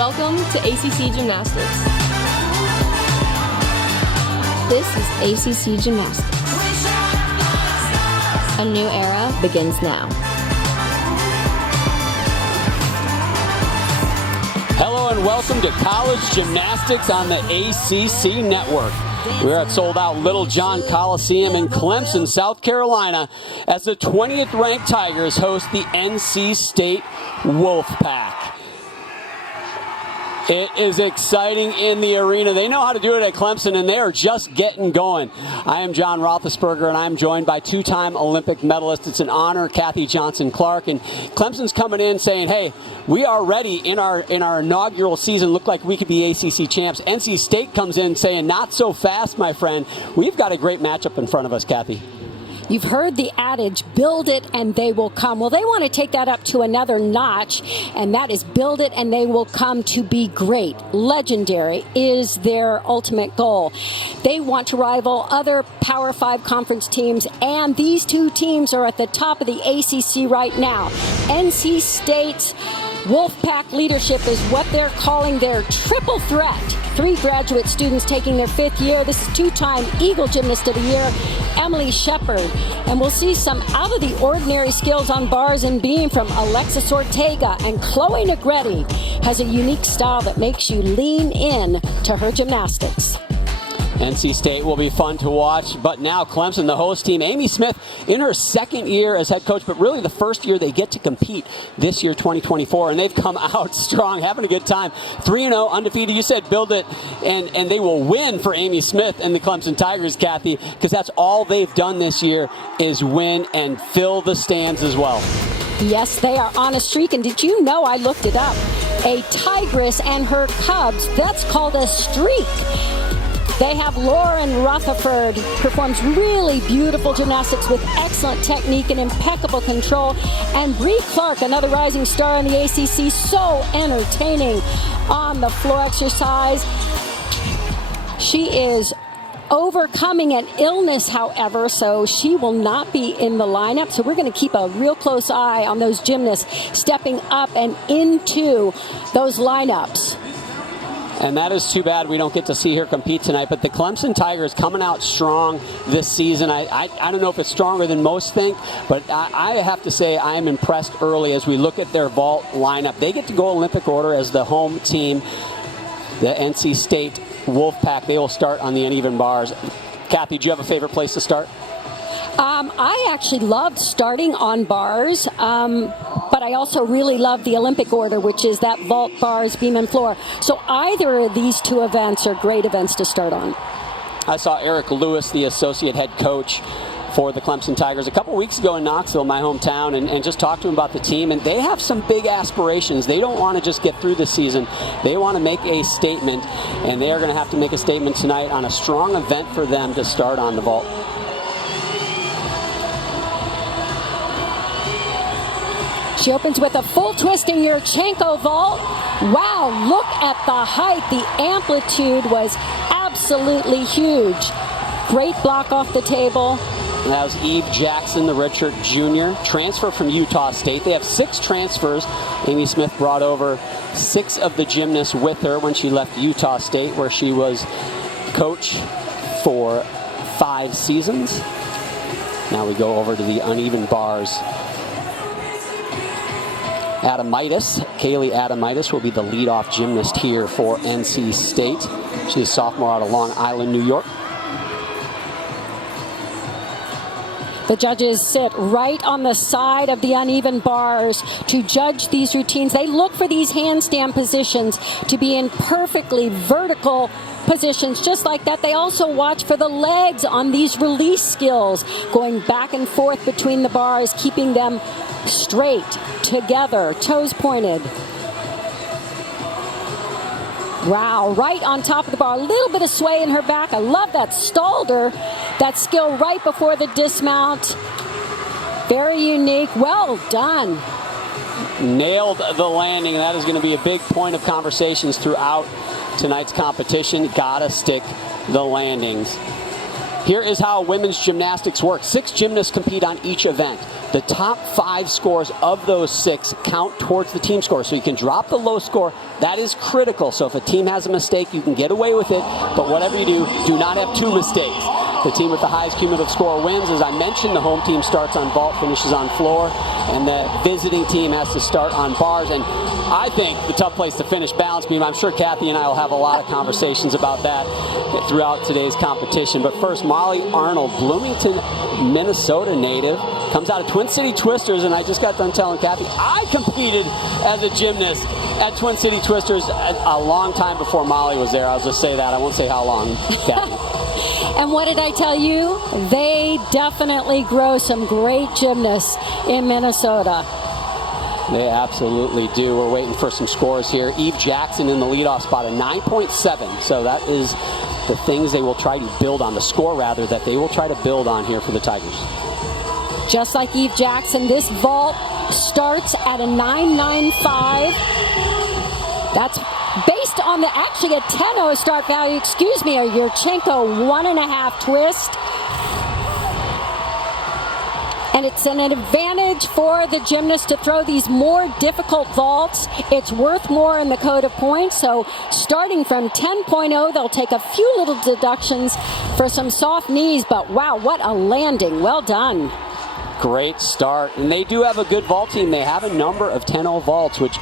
Welcome to ACC Gymnastics. This is ACC Gymnastics. A new era begins now. Hello and welcome to College Gymnastics on the ACC Network. We're at sold-out Littlejohn Coliseum in Clemson, South Carolina, as the 20th ranked Tigers host the NC State Wolfpack. It is exciting in the arena. They know how to do it at Clemson, and they are just getting going. I am John Roethlisberger, and I'm joined by two-time Olympic medalist. It's an honor, Kathy Johnson-Clark. And Clemson's coming in saying, hey, we are ready in our inaugural season. Look like we could be ACC champs. NC State comes in saying, not so fast, my friend. We've got a great matchup in front of us, Kathy. You've heard the adage, build it and they will come. Well, they want to take that up to another notch, and that is build it and they will come to be great. Legendary is their ultimate goal. They want to rival other Power 5 conference teams, and these two teams are at the top of the ACC right now. NC State's Wolfpack leadership is what they're calling their triple threat. 3 graduate students taking their 5th year. This is two-time Eagle Gymnast of the Year, Emily Shepard. And we'll see some out-of-the-ordinary skills on bars and beam from Alexis Ortega. And Chloe Negretti has a unique style that makes you lean in to her gymnastics. NC State will be fun to watch, but now Clemson, the host team, Amy Smith in her 2nd year as head coach, but really the first year they get to compete this year, 2024, and they've come out strong, having a good time. 3-0, undefeated. You said build it, and they will win for Amy Smith and the Clemson Tigers, Kathy, because that's all they've done this year is win and fill the stands as well. Yes, they are on a streak, and did you know, I looked it up, a tigress and her cubs, that's called a streak. They have Lauren Rutherford, performs really beautiful gymnastics with excellent technique and impeccable control. And Bree Clark, another rising star in the ACC, so entertaining on the floor exercise. She is overcoming an illness, however, so she will not be in the lineup. So we're going to keep a real close eye on those gymnasts stepping up and into those lineups. And that is too bad we don't get to see her compete tonight. But the Clemson Tigers coming out strong this season. I don't know if it's stronger than most think, but I have to say I am impressed early as we look at their vault lineup. They get to go Olympic order as the home team. The NC State Wolfpack, they will start on the uneven bars. Kathy, do you have a favorite place to start? I actually loved starting on bars, but I also really love the Olympic order, which is that vault, bars, beam, and floor. So either of these two events are great events to start on. I saw Eric Lewis, the associate head coach for the Clemson Tigers, a couple weeks ago in Knoxville, my hometown, and just talked to him about the team. And they have some big aspirations. They don't want to just get through the season. They want to make a statement, and they are going to have to make a statement tonight on a strong event for them to start on the vault. She opens with a full twisting Yurchenko vault. Wow, look at the height. The amplitude was absolutely huge. Great block off the table. That was Eve Jackson, the redshirt junior, transfer from Utah State. They have 6 transfers. Amy Smith brought over 6 of the gymnasts with her when she left Utah State, where she was coach for 5 seasons. Now we go over to the uneven bars. Kaylee Adamitis will be the leadoff gymnast here for NC State. She's a sophomore out of Long Island, New York. The judges sit right on the side of the uneven bars to judge these routines. They look for these handstand positions to be in perfectly vertical positions, just like that. They also watch for the legs on these release skills, going back and forth between the bars, keeping them straight, together, toes pointed. Wow, right on top of the bar. A little bit of sway in her back. I love that. Stalled her. That skill right before the dismount. Very unique. Well done. Nailed the landing. That is going to be a big point of conversations throughout tonight's competition. Gotta stick the landings. Here is how women's gymnastics works. 6 gymnasts compete on each event. the top 5 scores of those 6 count towards the team score. So you can drop the low score. That is critical. So if a team has a mistake, you can get away with it. But whatever you do not have 2 mistakes. The team with the highest cumulative score wins. As I mentioned, the home team starts on vault, finishes on floor, and the visiting team has to start on bars. And I think the tough place to finish, balance beam. I'm sure Kathy and I will have a lot of conversations about that throughout today's competition. But first, Molly Arnold, Bloomington, Minnesota native, comes out of Twin City Twisters, and I just got done telling Kathy, I competed as a gymnast at Twin City Twisters a long time before Molly was there. I'll just say that. I won't say how long, Kathy. And what did I tell you? They definitely grow some great gymnasts in Minnesota. They absolutely do. We're waiting for some scores here. Eve Jackson in the leadoff spot, a 9.7. So that is the things they will try to build on, the score rather, that they will try to build on here for the Tigers. Just like Eve Jackson, this vault starts at a 9.95. That's based on actually a 10.0 start value, a Yurchenko 1.5 twist. And it's an advantage for the gymnast to throw these more difficult vaults. It's worth more in the code of points. So starting from 10.0, they'll take a few little deductions for some soft knees. But wow, what a landing. Well done. Great start. And they do have a good vault team. They have a number of 10.0 vaults, which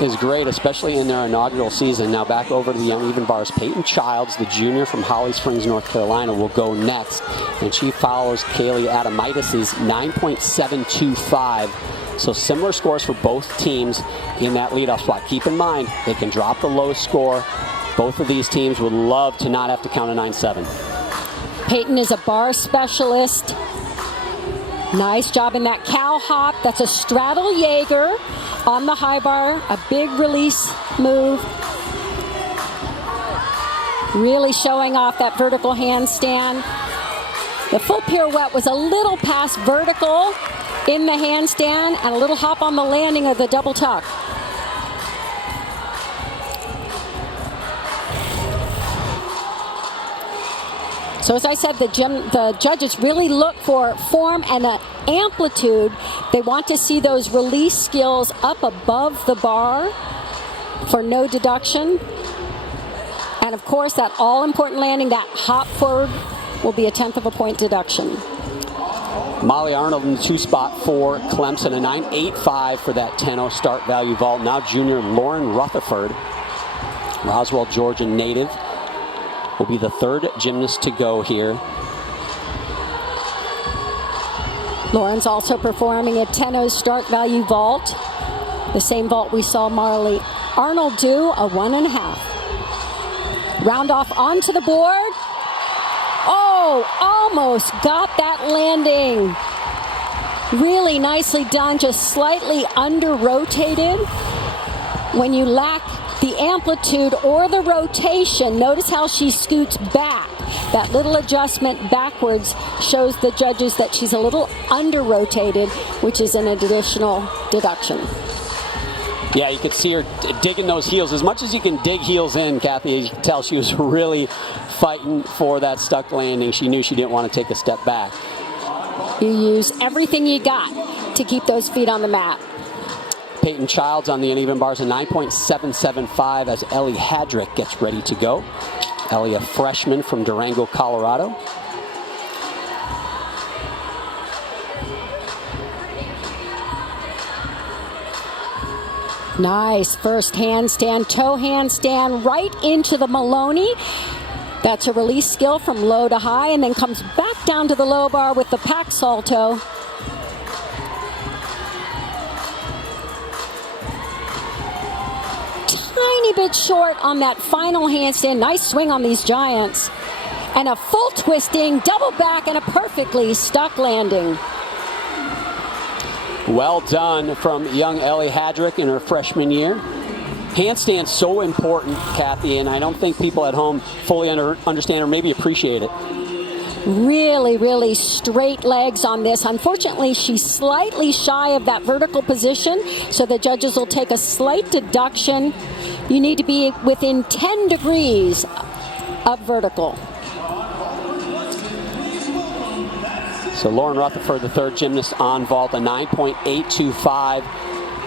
is great, especially in their inaugural season. Now back over to the young even bars. Peyton Childs, the junior from Holly Springs, North Carolina, will go next. And she follows Kaylee Adamitis' 9.725. So similar scores for both teams in that leadoff spot. Keep in mind, they can drop the low score. Both of these teams would love to not have to count a 9.7. Peyton is a bar specialist. Nice job in that cow hop. That's a straddle Jaeger on the high bar. A big release move. Really showing off that vertical handstand. The full pirouette was a little past vertical in the handstand and a little hop on the landing of the double tuck. So as I said, the judges really look for form and amplitude. They want to see those release skills up above the bar for no deduction. And of course, that all-important landing, that hop forward, will be a 1/10 of a point deduction. Molly Arnold in the 2 spot for Clemson, a 9.85 for that 10.0 start value vault. Now junior Lauren Rutherford, Roswell, Georgia native, will be the 3rd gymnast to go here. Lauren's also performing a 10.0 start value vault. The same vault we saw Molly Arnold do, a 1.5. Round off onto the board. Oh, almost got that landing. Really nicely done, just slightly under-rotated. When you lack the amplitude or the rotation, notice how she scoots back. That little adjustment backwards shows the judges that she's a little under-rotated, which is an additional deduction. Yeah, you could see her digging those heels. As much as you can dig heels in, Kathy, you can tell she was really fighting for that stuck landing. She knew she didn't want to take a step back. You use everything you got to keep those feet on the mat. Peyton Childs on the uneven bars, a 9.775 as Ellie Hadrick gets ready to go. Ellie, a freshman from Durango, Colorado. Nice first handstand, toe handstand right into the Maloney. That's a release skill from low to high, and then comes back down to the low bar with the pack salto. Tiny bit short on that final handstand. Nice swing on these giants. And a full twisting, double back, and a perfectly stuck landing. Well done from young Ellie Hadrick in her freshman year. Handstand's so important, Kathy, and I don't think people at home fully understand or maybe appreciate it. Really, really straight legs on this. Unfortunately, she's slightly shy of that vertical position, so the judges will take a slight deduction. You need to be within 10 degrees of vertical. So Lauren Rutherford, the third gymnast on vault, a 9.825,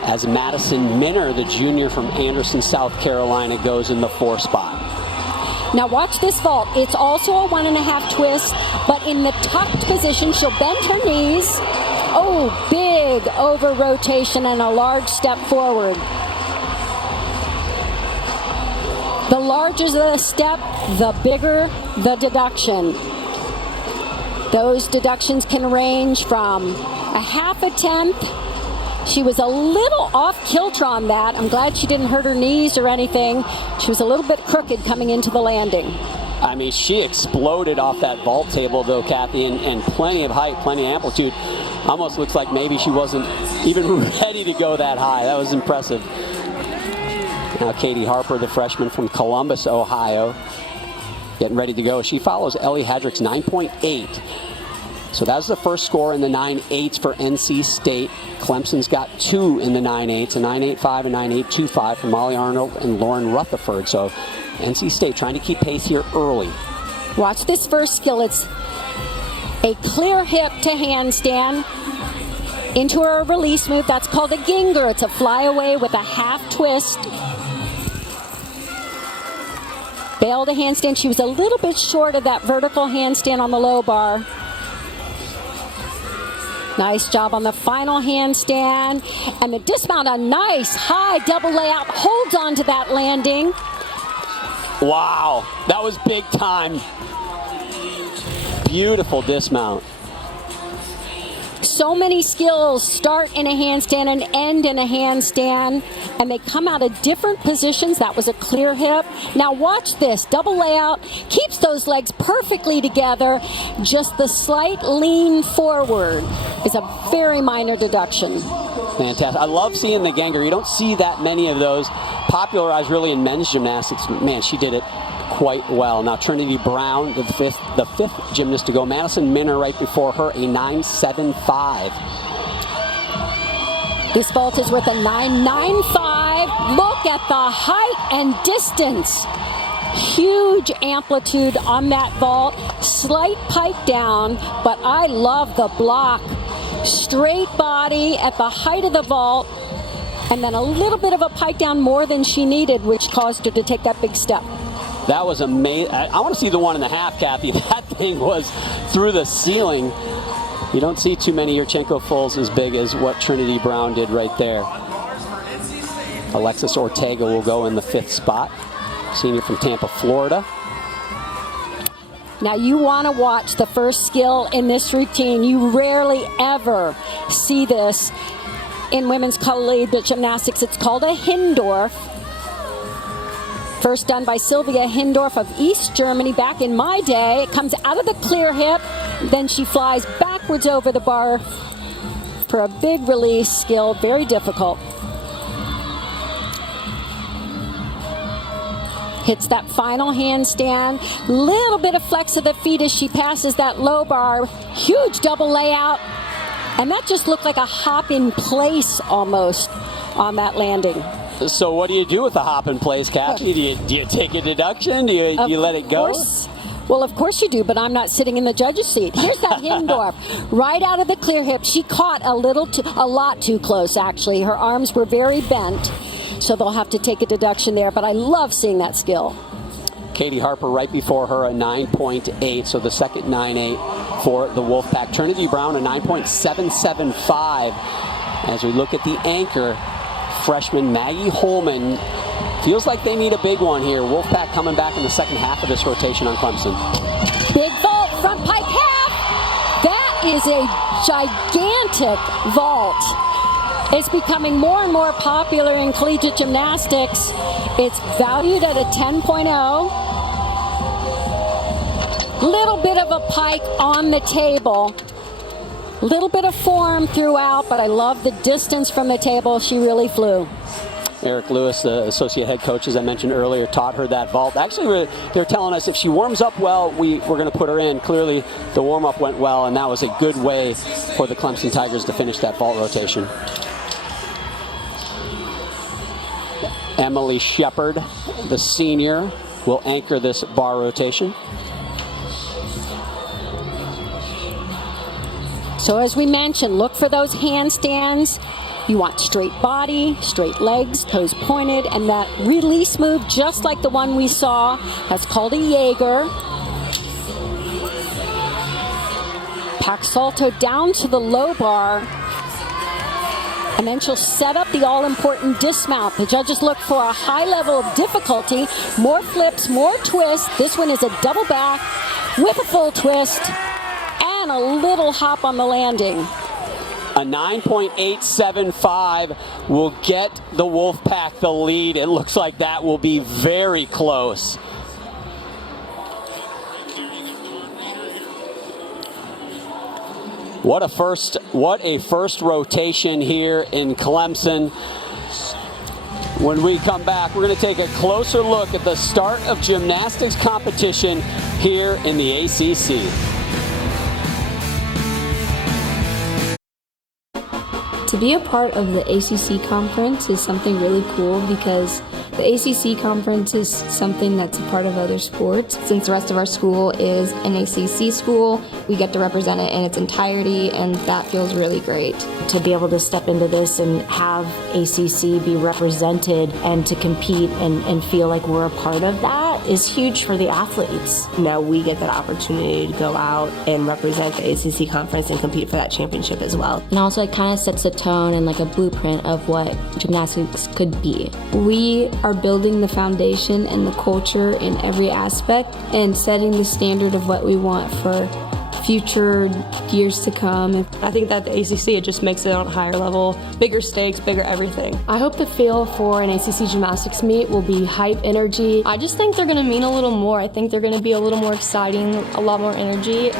as Madison Minner, the junior from Anderson, South Carolina, goes in the 4th spot. Now watch this vault. It's also a 1.5 twist, but in the tucked position, she'll bend her knees. Oh, big over rotation and a large step forward. The larger the step, the bigger the deduction. Those deductions can range from a 1/2 tenth. She was a little off kilter on that. I'm glad she didn't hurt her knees or anything. She was a little bit crooked coming into the landing. I mean, she exploded off that vault table, though, Kathy, and plenty of height, plenty of amplitude. Almost looks like maybe she wasn't even ready to go that high. That was impressive. Now Katie Harper, the freshman from Columbus, Ohio, getting ready to go. She follows Ellie Hedrick's 9.8. So that's the first score in the 9.8s for NC State. Clemson's got 2 in the 9.8s, a 9.85 and 9.825 from Molly Arnold and Lauren Rutherford. So NC State trying to keep pace here early. Watch this first skill. It's a clear hip to handstand into a release move. That's called a ginger. It's a flyaway with a 1/2 twist. Bail to handstand. She was a little bit short of that vertical handstand on the low bar. Nice job on the final handstand. And the dismount, a nice high double layout. Holds on to that landing. Wow, that was big time. Beautiful dismount. So many skills start in a handstand and end in a handstand, and they come out of different positions. That was a clear hip. Now watch this, double layout, keeps those legs perfectly together. Just the slight lean forward is a very minor deduction. Fantastic. I love seeing the ganger. You don't see that many of those popularized really in men's gymnastics. Man, she did it quite well. Now Trinity Brown, the fifth gymnast to go. Madison Minner right before her, a 9.75. This vault is worth a 9.95. Look at the height and distance. Huge amplitude on that vault. Slight pike down, but I love the block. Straight body at the height of the vault, and then a little bit of a pike down more than she needed, which caused her to take that big step. That was amazing. I want to see the 1.5, Kathy. That thing was through the ceiling. You don't see too many Yurchenko fulls as big as what Trinity Brown did right there. Alexis Ortega will go in the 5th spot. Senior from Tampa, Florida. Now you want to watch the first skill in this routine. You rarely ever see this in women's collegiate gymnastics. It's called a Hindorf. First done by Sylvia Hindorf of East Germany back in my day. It comes out of the clear hip, then she flies backwards over the bar for a big release skill, very difficult. Hits that final handstand, little bit of flex of the feet as she passes that low bar, huge double layout, and that just looked like a hop in place almost on that landing. So what do you do with the hop in place, Kathy? Do you take a deduction? Do you let it go? Well, of course you do, but I'm not sitting in the judge's seat. Here's that Hindorf, right out of the clear hip. She caught a lot too close, actually. Her arms were very bent, so they'll have to take a deduction there, but I love seeing that skill. Katie Harper right before her, a 9.8, so the second 9.8 for the Wolfpack. Trinity Brown, a 9.775. As we look at the anchor, freshman Maggie Holman. Feels like they need a big one here. Wolfpack coming back in the second half of this rotation on Clemson. Big vault, front pike half. That is a gigantic vault. It's becoming more and more popular in collegiate gymnastics. It's valued at a 10.0. Little bit of a pike on the table. Little bit of form throughout, but I love the distance from the table. She really flew. Eric Lewis, the associate head coach, as I mentioned earlier, taught her that vault. Actually, they're telling us if she warms up well, we're going to put her in. Clearly, the warm-up went well, and that was a good way for the Clemson Tigers to finish that vault rotation. Emily Shepard, the senior, will anchor this bar rotation. So as we mentioned, look for those handstands. You want straight body, straight legs, toes pointed, and that release move, just like the one we saw. That's called a Jaeger. Pack salto down to the low bar. And then she'll set up the all-important dismount. The judges look for a high level of difficulty. More flips, more twists. This one is a double back with a full twist and a little hop on the landing. A 9.875 will get the Wolfpack the lead. It looks like that will be very close. What a first rotation here in Clemson. When we come back, we're going to take a closer look at the start of gymnastics competition here in the ACC. To be a part of the ACC conference is something really cool because the ACC conference is something that's a part of other sports. Since the rest of our school is an ACC school, we get to represent it in its entirety, and that feels really great. To be able to step into this and have ACC be represented and to compete and feel like we're a part of that is huge for the athletes. Now we get that opportunity to go out and represent the ACC conference and compete for that championship as well. And also it kind of sets a tone and like a blueprint of what gymnastics could be. We are building the foundation and the culture in every aspect and setting the standard of what we want for future years to come. I think that the ACC, it just makes it on a higher level, bigger stakes, bigger everything. I hope the feel for an ACC gymnastics meet will be hype, energy. I just think they're going to mean a little more. I think they're going to be a little more exciting, a lot more energy.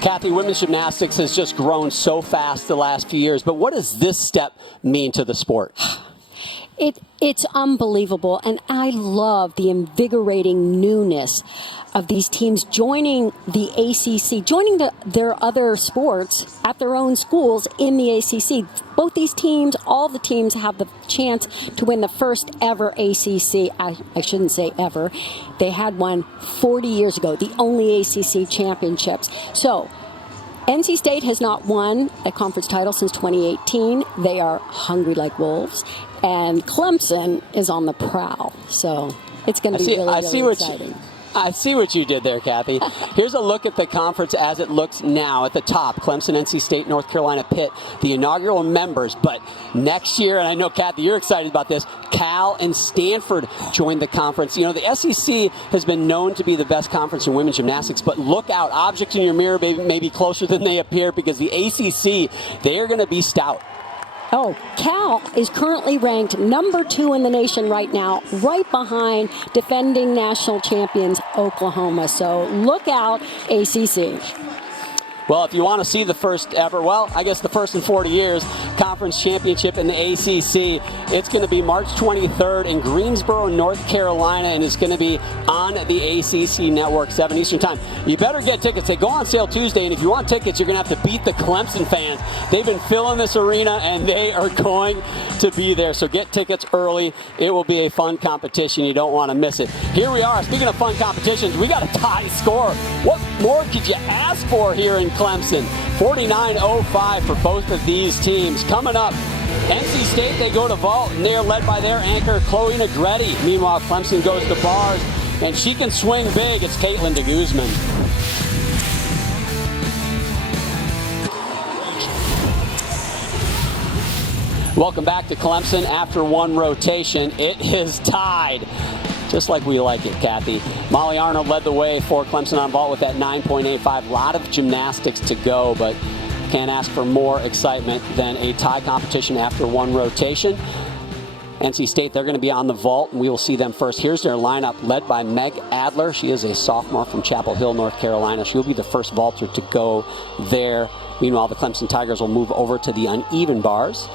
Kathy, women's gymnastics has just grown so fast the last few years, but what does this step mean to the sport? It's unbelievable, and I love the invigorating newness of these teams joining the ACC, joining their other sports at their own schools in the ACC. Both these teams, all the teams have the chance to win the first ever ACC. I shouldn't say ever. They had one 40 years ago, the only ACC championships. So NC State has not won a conference title since 2018. They are hungry like wolves. And Clemson is on the prowl. So it's going to be really exciting. I see what you did there, Kathy. Here's a look at the conference as it looks now. At the top, Clemson, NC State, North Carolina, Pitt, the inaugural members. But next year, and I know, Kathy, you're excited about this, Cal and Stanford joined the conference. You know, the SEC has been known to be the best conference in women's gymnastics, but look out. Objects in your mirror may be closer than they appear because the ACC, they are going to be stout. Oh, Cal is currently ranked number 2 in the nation right now, right behind defending national champions Oklahoma. So look out, ACC. Well, if you want to see the first ever, well, I guess the first in 40 years, conference championship in the ACC, it's going to be March 23rd in Greensboro, North Carolina, and it's going to be on the ACC Network, 7 Eastern Time. You better get tickets. They go on sale Tuesday, and if you want tickets, you're going to have to beat the Clemson fans. They've been filling this arena, and they are going to be there. So get tickets early. It will be a fun competition. You don't want to miss it. Here we are. Speaking of fun competitions, we got a tie score. What more could you ask for here in Clemson? 49-05 for both of these teams. Coming up, NC State, they go to vault, and they're led by their anchor, Chloe Negretti. Meanwhile, Clemson goes to bars, and she can swing big. It's Caitlin de Guzman. Welcome back to Clemson. After one rotation, it is tied. Just like we like it, Kathy. Molly Arnold led the way for Clemson on vault with that 9.85. A lot of gymnastics to go, but can't ask for more excitement than a tie competition after one rotation. NC State, they're going to be on the vault, and we will see them first. Here's their lineup, led by Meg Adler. She is a sophomore from Chapel Hill, North Carolina. She'll be the first vaulter to go there. Meanwhile, the Clemson Tigers will move over to the uneven bars.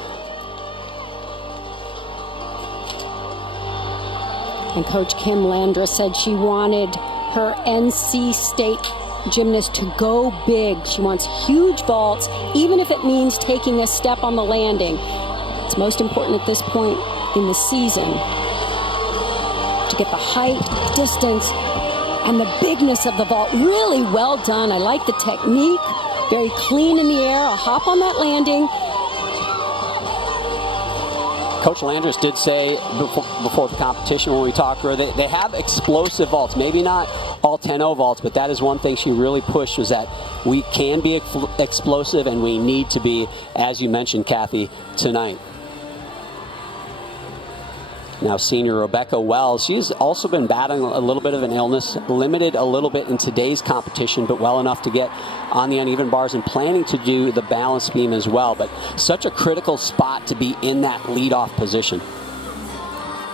And Coach Kim Landra said she wanted her NC State gymnast to go big. She wants huge vaults, even if it means taking a step on the landing. It's most important at this point in the season to get the height, distance, And the bigness of the vault, really well done. I like the technique. Very clean in the air. A hop on that landing. Coach Landris did say before the competition when we talked to her, they have explosive vaults. Maybe not all 10-0 vaults, but that is one thing she really pushed, was that we can be explosive and we need to be, as you mentioned, Kathy, tonight. Now senior Rebecca Wells, she's also been battling a little bit of an illness, limited a little bit in today's competition, but well enough to get on the uneven bars and planning to do the balance beam as well. But such a critical spot to be in that leadoff position.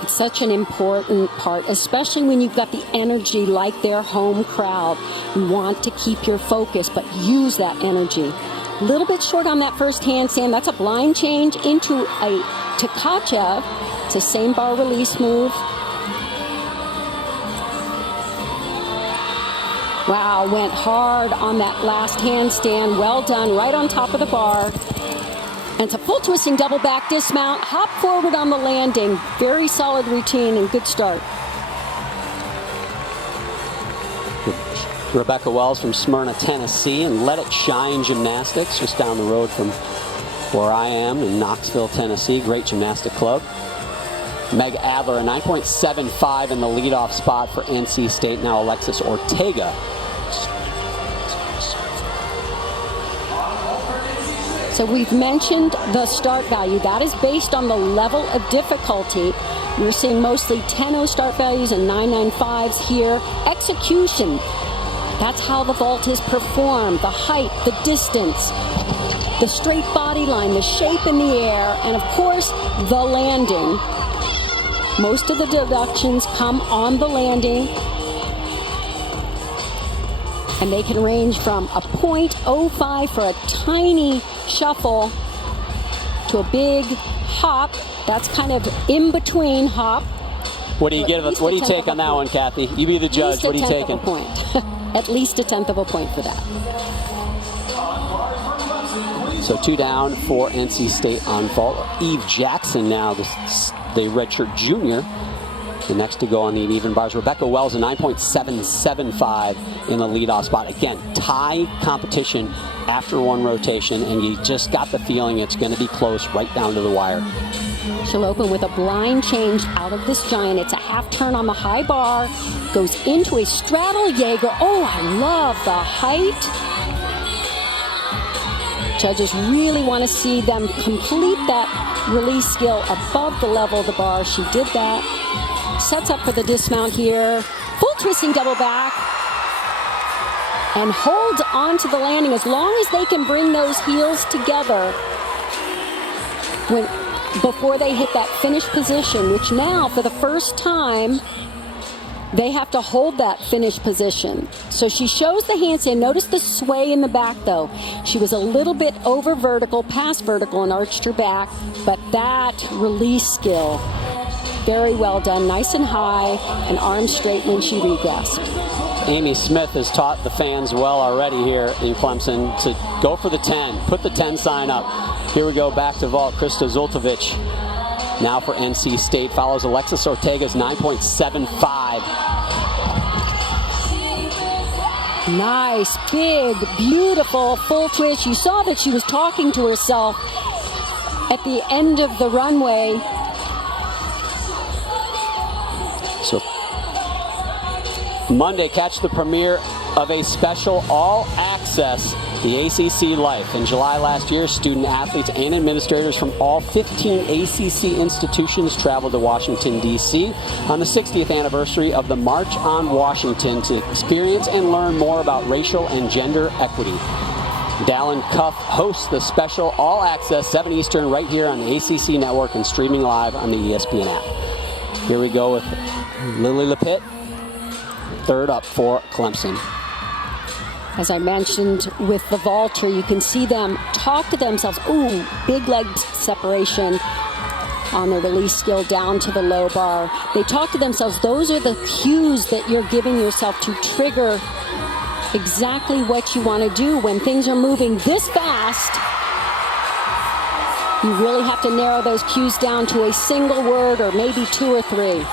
It's such an important part, especially when you've got the energy like their home crowd. You want to keep your focus, but use that energy. A little bit short on that first handstand. That's a blind change into a Tkachev. It's a same bar release move. Wow, went hard on that last handstand. Well done, right on top of the bar. And it's a full twisting double back dismount. Hop forward on the landing. Very solid routine and good start. Rebecca Wells from Smyrna, Tennessee, and Let It Shine Gymnastics, just down the road from where I am in Knoxville, Tennessee. Great gymnastic club. Meg Adler, a 9.75 in the leadoff spot for NC State. Now Alexis Ortega. So we've mentioned the start value. That is based on the level of difficulty. We're seeing mostly 10-0 start values and 9.95s here. Execution. That's how the vault is performed. The height, the distance, the straight body line, the shape in the air, and of course, the landing. Most of the deductions come on the landing, and they can range from a 0.05 for a tiny shuffle to a big hop. That's kind of in between hop. What do you give? What do you take on that one, Kathy? You be the judge. What are you taking? At least a tenth of a point for that. So 2 down for NC State on vault. Eve Jackson now, the redshirt junior, the next to go on the even bars. Rebecca Wells, a 9.775 in the leadoff spot. Again, tie competition after one rotation, and you just got the feeling it's going to be close right down to the wire. She'll open with a blind change out of this giant. It's a half turn on the high bar, goes into a straddle Jaeger. Oh, I love the height. Judges really want to see them complete that release skill above the level of the bar. She did that. Sets up for the dismount here. Full twisting double back. And holds on to the landing as long as they can bring those heels together before they hit that finish position, which now, for the first time, they have to hold that finish position. So she shows the handstand. Notice the sway in the back, though. She was a little bit over vertical, past vertical, and arched her back. But that release skill, very well done. Nice and high, and arms straight when she regressed. Amy Smith has taught the fans well already here in Clemson to go for the 10. Put the 10 sign up. Here we go, back to vault. Krista Zultovich now for NC State. Follows Alexis Ortega's 9.75. Nice, big, beautiful full twist. You saw that she was talking to herself at the end of the runway. So Monday, catch the premiere of a special all-access The ACC Life. In July last year, student athletes and administrators from all 15 ACC institutions traveled to Washington, D.C. on the 60th anniversary of the March on Washington to experience and learn more about racial and gender equity. Dallin Cuff hosts the special all-access 7 Eastern right here on the ACC Network and streaming live on the ESPN app. Here we go with Lily Lepitt, third up for Clemson. As I mentioned with the vaulter, you can see them talk to themselves. Ooh, big leg separation on the release skill down to the low bar. They talk to themselves. Those are the cues that you're giving yourself to trigger exactly what you want to do when things are moving this fast. You really have to narrow those cues down to a single word or maybe 2 or 3.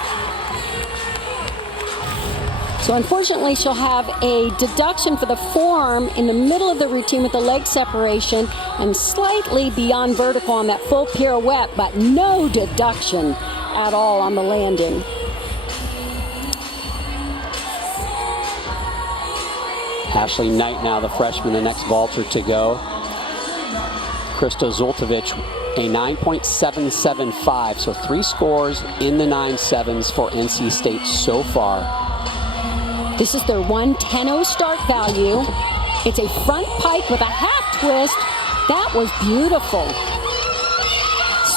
So unfortunately, she'll have a deduction for the forearm in the middle of the routine with the leg separation and slightly beyond vertical on that full pirouette, but no deduction at all on the landing. Ashley Knight now the freshman, the next vaulter to go. Krista Zultovic, a 9.775, so 3 scores in the 9.7s for NC State so far. This is their 110.0 start value. It's a front pike with a half twist. That was beautiful.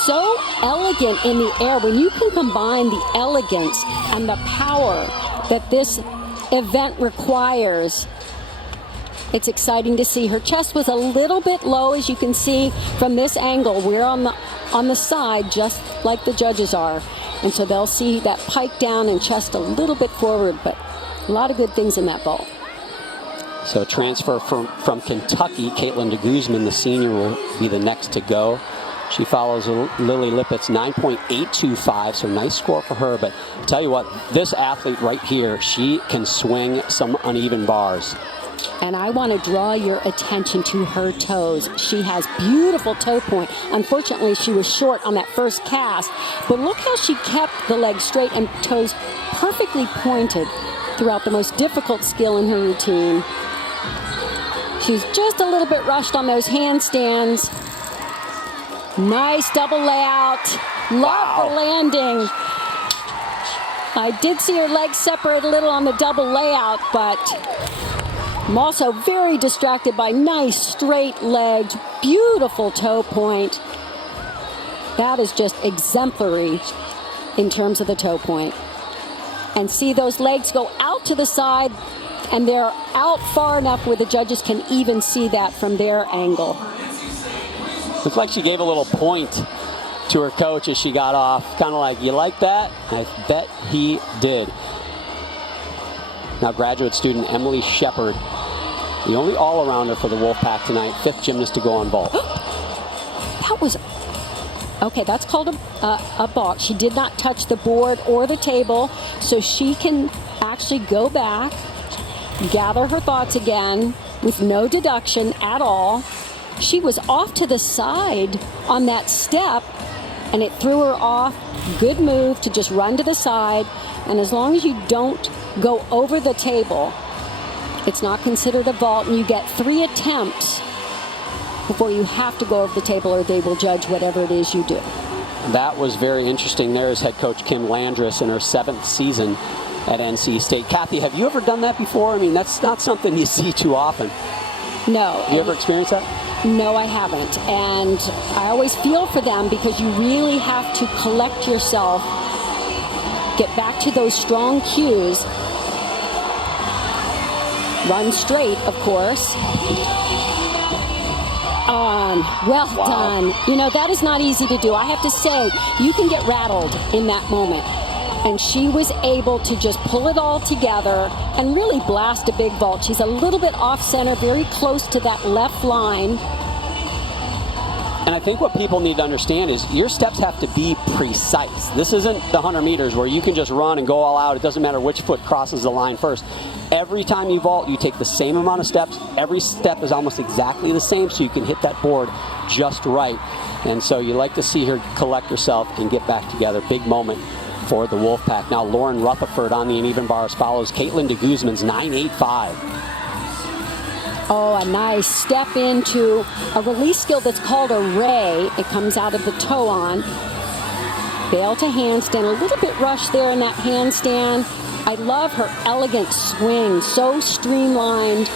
So elegant in the air. When you can combine the elegance and the power that this event requires, it's exciting to see. Her chest was a little bit low, as you can see from this angle. We're on the side, just like the judges are. And so they'll see that pike down and chest a little bit forward, but a lot of good things in that vault. So transfer from Kentucky, Caitlin de Guzman, the senior, will be the next to go. She follows Lily Lippett's 9.825, so nice score for her. But tell you what, this athlete right here, she can swing some uneven bars. And I want to draw your attention to her toes. She has beautiful toe point. Unfortunately, she was short on that first cast, but look how she kept the legs straight and toes perfectly pointed throughout the most difficult skill in her routine. She's just a little bit rushed on those handstands. Nice double layout. Love her landing. I did see her legs separate a little on the double layout, but I'm also very distracted by nice straight legs, beautiful toe point. That is just exemplary in terms of the toe point. And see those legs go out to the side, and they're out far enough where the judges can even see that from their angle. Looks like she gave a little point to her coach as she got off. Kind of like, you like that? I bet he did. Now graduate student Emily Shepard, the only all-arounder for the Wolfpack tonight, 5th gymnast to go on vault. That was, okay, that's called a balk. She did not touch the board or the table, so she can actually go back, gather her thoughts again with no deduction at all. She was off to the side on that step, and it threw her off. Good move to just run to the side, and as long as you don't go over the table, it's not considered a vault, and you get 3 attempts before you have to go over the table, or they will judge whatever it is you do. That was very interesting. There is head coach Kim Landris in her 7th season at NC State. Kathy, have you ever done that before? I mean, that's not something you see too often. No. Have you ever experienced that? No, I haven't. And I always feel for them because you really have to collect yourself, get back to those strong cues, run straight, of course. Well done. You know, that is not easy to do. I have to say, you can get rattled in that moment. And she was able to just pull it all together and really blast a big vault. She's a little bit off center, very close to that left line. And I think what people need to understand is your steps have to be precise. This isn't the 100 meters where you can just run and go all out. It doesn't matter which foot crosses the line first. Every time you vault, you take the same amount of steps. Every step is almost exactly the same, so you can hit that board just right. And so you like to see her collect herself and get back together. Big moment for the Wolfpack. Now Lauren Rutherford on the uneven bars follows Caitlin de Guzman's 9.85. Oh, a nice step into a release skill that's called a ray. It comes out of the toe on. Bail to handstand. A little bit rushed there in that handstand. I love her elegant swing. So streamlined.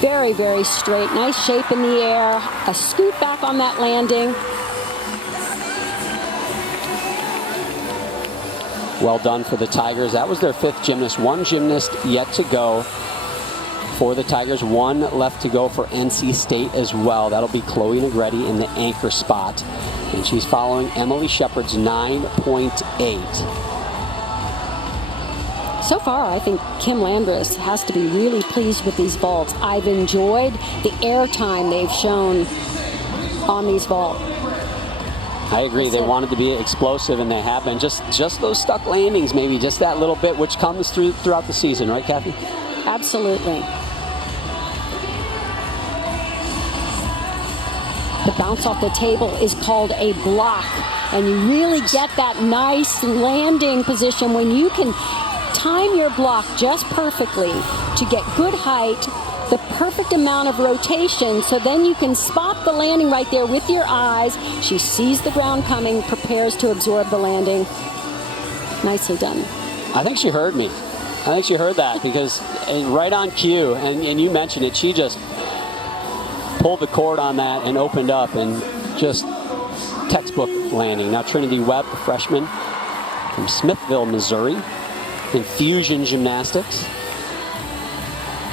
Very, very straight. Nice shape in the air. A scoot back on that landing. Well done for the Tigers. That was their 5th gymnast. 1 gymnast yet to go for the Tigers. 1 left to go for NC State as well. That'll be Chloe Negretti in the anchor spot. And she's following Emily Shepard's 9.8. So far, I think Kim Landris has to be really pleased with these vaults. I've enjoyed the air time they've shown on these vaults. I agree. They wanted to be explosive, and they have been. Just those stuck landings, maybe just that little bit, which comes throughout the season, right, Kathy? Absolutely. The bounce off the table is called a block, and you really get that nice landing position when you can time your block just perfectly to get good height, the perfect amount of rotation, so then you can spot the landing right there with your eyes. She sees the ground coming, prepares to absorb the landing. Nicely done. I think she heard me. I think she heard that because right on cue, and you mentioned it, she just pulled the cord on that and opened up, and just textbook landing. Now Trinity Webb, a freshman from Smithville, Missouri, in fusion gymnastics.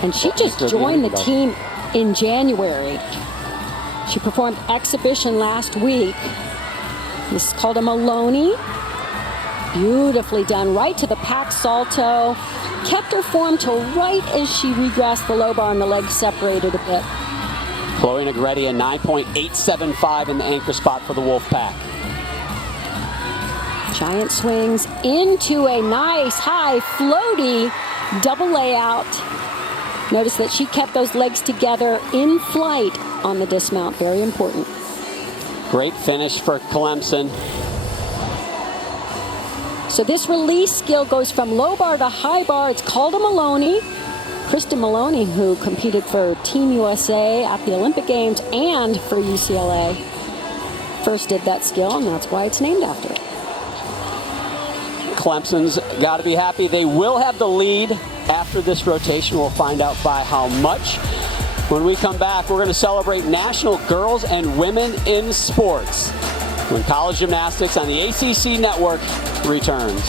And she just joined the team in January. She performed exhibition last week. This is called a Maloney. Beautifully done, right to the pack salto. Kept her form till right as she regressed the low bar and the legs separated a bit. Chloe Negretti, a 9.875 in the anchor spot for the Wolfpack. Giant swings into a nice high floaty double layout. Notice that she kept those legs together in flight on the dismount. Very important. Great finish for Clemson. So this release skill goes from low bar to high bar. It's called a Maloney. Kristen Maloney, who competed for Team USA at the Olympic Games and for UCLA, first did that skill, and that's why it's named after it. Clemson's got to be happy. They will have the lead after this rotation. We'll find out by how much. When we come back, we're going to celebrate National Girls and Women in Sports when college gymnastics on the ACC Network returns.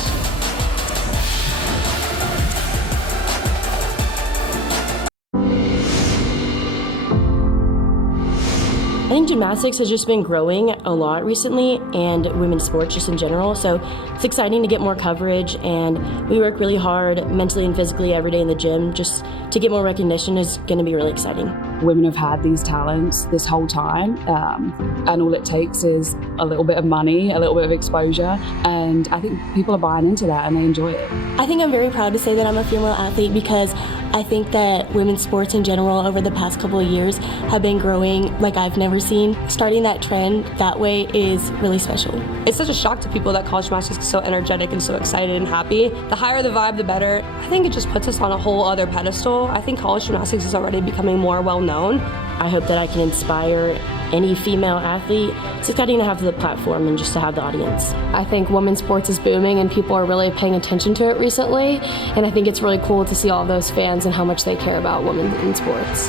I think gymnastics has just been growing a lot recently, and women's sports just in general, so it's exciting to get more coverage, and we work really hard mentally and physically every day in the gym. Just to get more recognition is going to be really exciting. Women have had these talents this whole time, and all it takes is a little bit of money, a little bit of exposure, and I think people are buying into that and they enjoy it. I think I'm very proud to say that I'm a female athlete because I think that women's sports in general over the past couple of years have been growing like I've never seen. Starting that trend that way is really special. It's such a shock to people that college gymnastics is so energetic and so excited and happy. The higher the vibe, the better. I think it just puts us on a whole other pedestal. I think college gymnastics is already becoming more well known. I hope that I can inspire any female athlete. It's exciting to have the platform and just to have the audience. I think women's sports is booming and people are really paying attention to it recently, and I think it's really cool to see all those fans and how much they care about women in sports.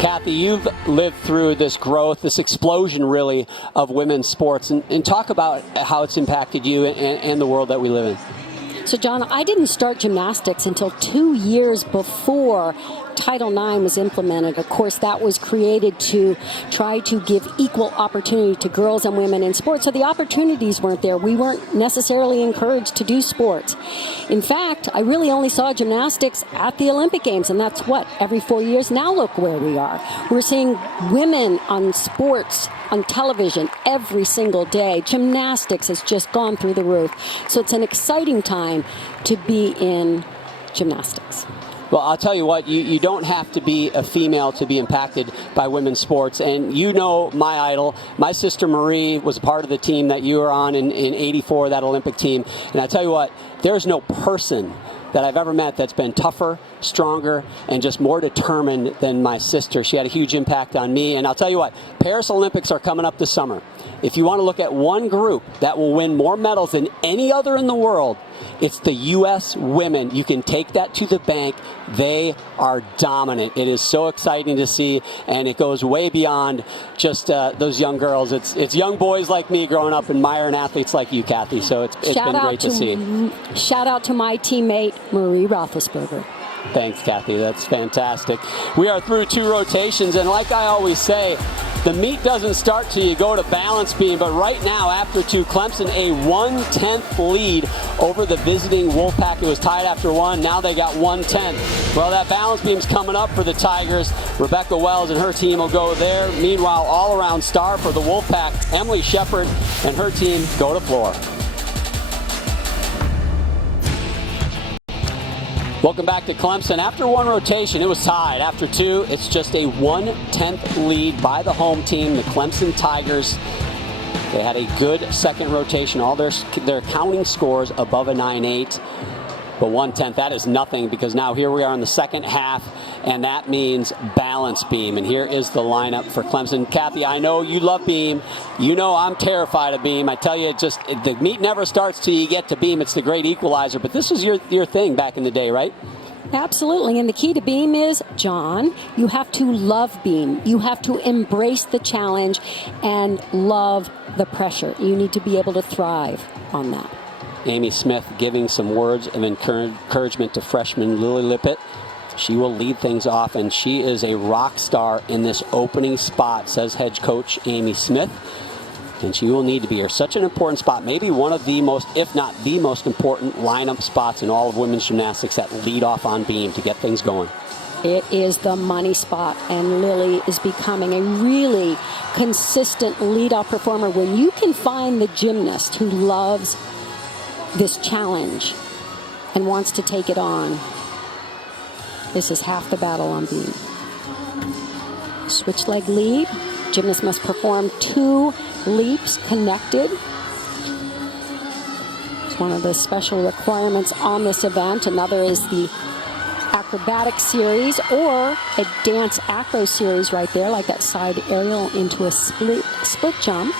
Kathy, you've lived through this growth, this explosion really of women's sports, and talk about how it's impacted you and the world that we live in. So John, I didn't start gymnastics until 2 years before Title IX was implemented. Of course, that was created to try to give equal opportunity to girls and women in sports. So the opportunities weren't there. We weren't necessarily encouraged to do sports. In fact, I really only saw gymnastics at the Olympic Games, and that's what, every 4 years. Now look where we are. We're seeing women on sports on television every single day. Gymnastics has just gone through the roof. So it's an exciting time to be in gymnastics. Well, I'll tell you what, you don't have to be a female to be impacted by women's sports. And you know my idol. My sister Marie was a part of the team that you were on in 84, that Olympic team. And I tell you what, there's no person that I've ever met that's been tougher, stronger, and just more determined than my sister. She had a huge impact on me. And I'll tell you what, Paris Olympics are coming up this summer. If you want to look at one group that will win more medals than any other in the world, it's the U.S. women. You can take that to the bank. They are dominant. It is so exciting to see, and it goes way beyond just those young girls. It's young boys like me growing up admiring athletes like you, Kathy. So it's been great to see. Shout out to my teammate, Marie Roethlisberger. Thanks, Kathy. That's fantastic. We are through 2 rotations, and like I always say, The meet doesn't start till you go to balance beam, but right now, after 2, Clemson a 1/10 lead over the visiting Wolfpack. It was tied after 1. Now they got 1/10. Well, that balance beam's coming up for the Tigers. Rebecca Wells and her team will go there. Meanwhile, all-around star for the Wolfpack, Emily Shepard and her team go to floor. Welcome back to Clemson. After 1 rotation, it was tied. After 2, it's just a 1/10 lead by the home team, the Clemson Tigers. They had a good second rotation. All their counting scores above a 9-8. But 1/10, that is nothing, because now here we are in the second half, and that means balance beam. And here is the lineup for Clemson. Kathy, I know you love beam. You know I'm terrified of beam. I tell you, just the meet never starts till you get to beam. It's the great equalizer. But this is your thing back in the day, right? Absolutely. And the key to beam is, John, you have to love beam. You have to embrace the challenge and love the pressure. You need to be able to thrive on that. Amy Smith giving some words of encouragement to freshman Lily Lippett. She will lead things off, and she is a rock star in this opening spot, says head coach Amy Smith. And she will need to be here. Such an important spot, maybe one of the most, if not the most important lineup spots in all of women's gymnastics, that lead off on beam to get things going. It is the money spot, and Lily is becoming a really consistent lead-off performer. When you can find the gymnast who loves this challenge and wants to take it on, this is half the battle on beam. Switch leg leap. Gymnast must perform 2 leaps connected. It's one of the special requirements on this event. Another is the acrobatic series, or a dance acro series right there, like that side aerial into a split jump.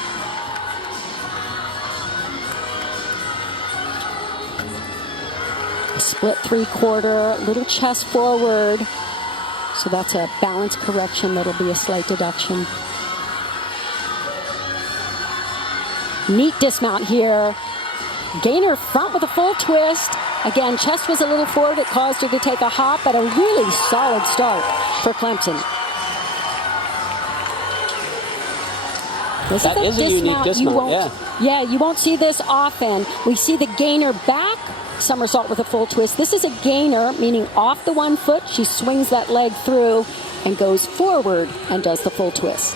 Split 3/4, little chest forward. So that's a balance correction. That'll be a slight deduction. Neat dismount here. Gainer front with a full twist. Again, chest was a little forward. It caused her to take a hop, but a really solid start for Clemson. That is a unique dismount, yeah. Yeah, you won't see this often. We see the gainer back, somersault with a full twist. This is a gainer, meaning off the 1 foot. She swings that leg through and goes forward and does the full twist.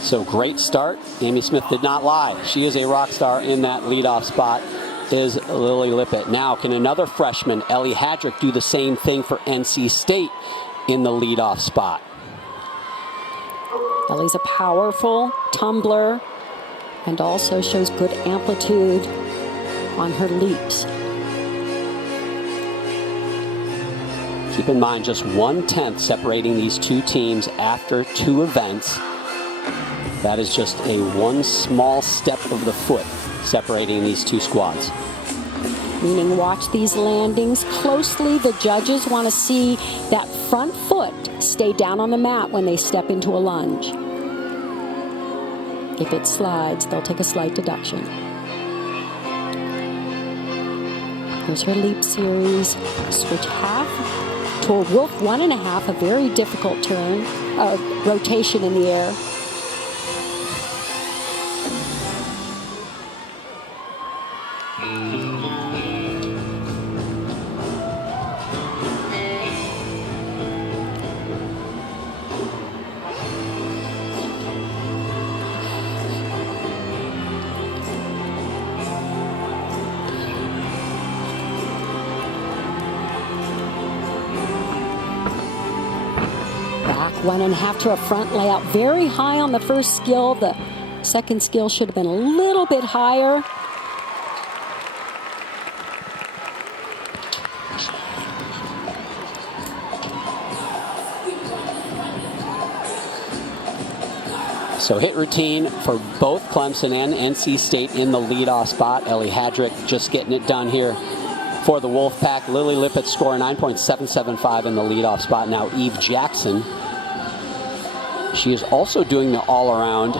So great start. Amy Smith did not lie. She is a rock star in that leadoff spot, is Lily Lippett. Now, can another freshman, Ellie Hadrick, do the same thing for NC State in the leadoff spot? Ellie's a powerful tumbler and also shows good amplitude on her leaps. Keep in mind, just 1/10 separating these two teams after 2 events. That is just a 1 small step of the foot separating these 2 squads. Meaning, watch these landings closely. The judges want to see that front foot stay down on the mat when they step into a lunge. If it slides, they'll take a slight deduction. Here's her leap series. Switch half to a wolf 1.5, a very difficult turn, rotation in the air. Back 1.5 to a front layout. Very high on the first skill. The second skill should have been a little bit higher. So hit routine for both Clemson and NC State in the leadoff spot. Ellie Hadrick just getting it done here for the Wolfpack. Lily Lippett scoring 9.775 in the leadoff spot. Now Eve Jackson, she is also doing the all-around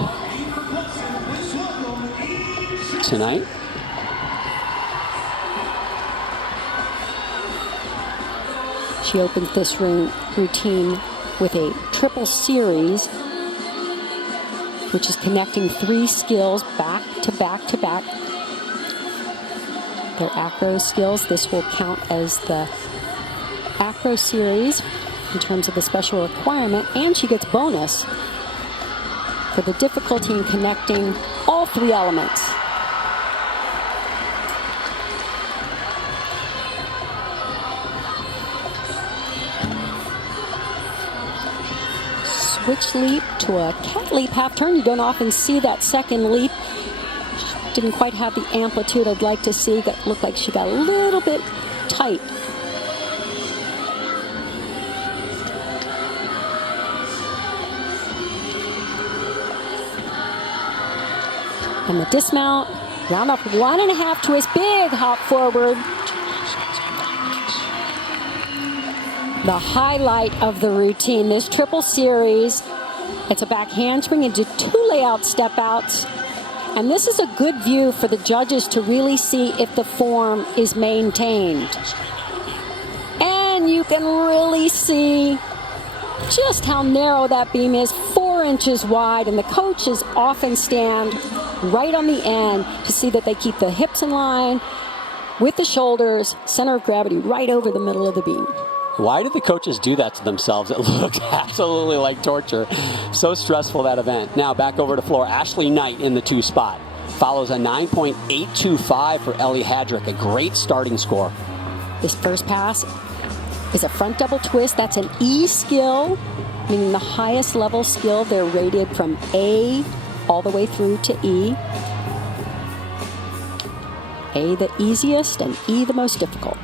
tonight. She opens this routine with a triple series, which is connecting 3 skills back to back to back. Their acro skills. This will count as the acro series in terms of the special requirement, and she gets bonus for the difficulty in connecting all 3 elements. Switch leap to a cat leap half turn. You don't often see that second leap. Didn't quite have the amplitude I'd like to see. That looked like she got a little bit tight. And the dismount, round off 1.5 twist, big hop forward. The highlight of the routine, this triple series. It's a back handspring into 2 layout step outs. And this is a good view for the judges to really see if the form is maintained. And you can really see just how narrow that beam is, 4 inches wide, and the coaches often stand right on the end to see that they keep the hips in line with the shoulders, center of gravity right over the middle of the beam. Why did the coaches do that to themselves? It looked absolutely like torture. So stressful, that event. Now back over to floor. Ashley Knight in the 2 spot. Follows a 9.825 for Ellie Hadrick. A great starting score. This first pass is a front double twist. That's an E skill, meaning the highest level skill. They're rated from A all the way through to E. A the easiest and E the most difficult.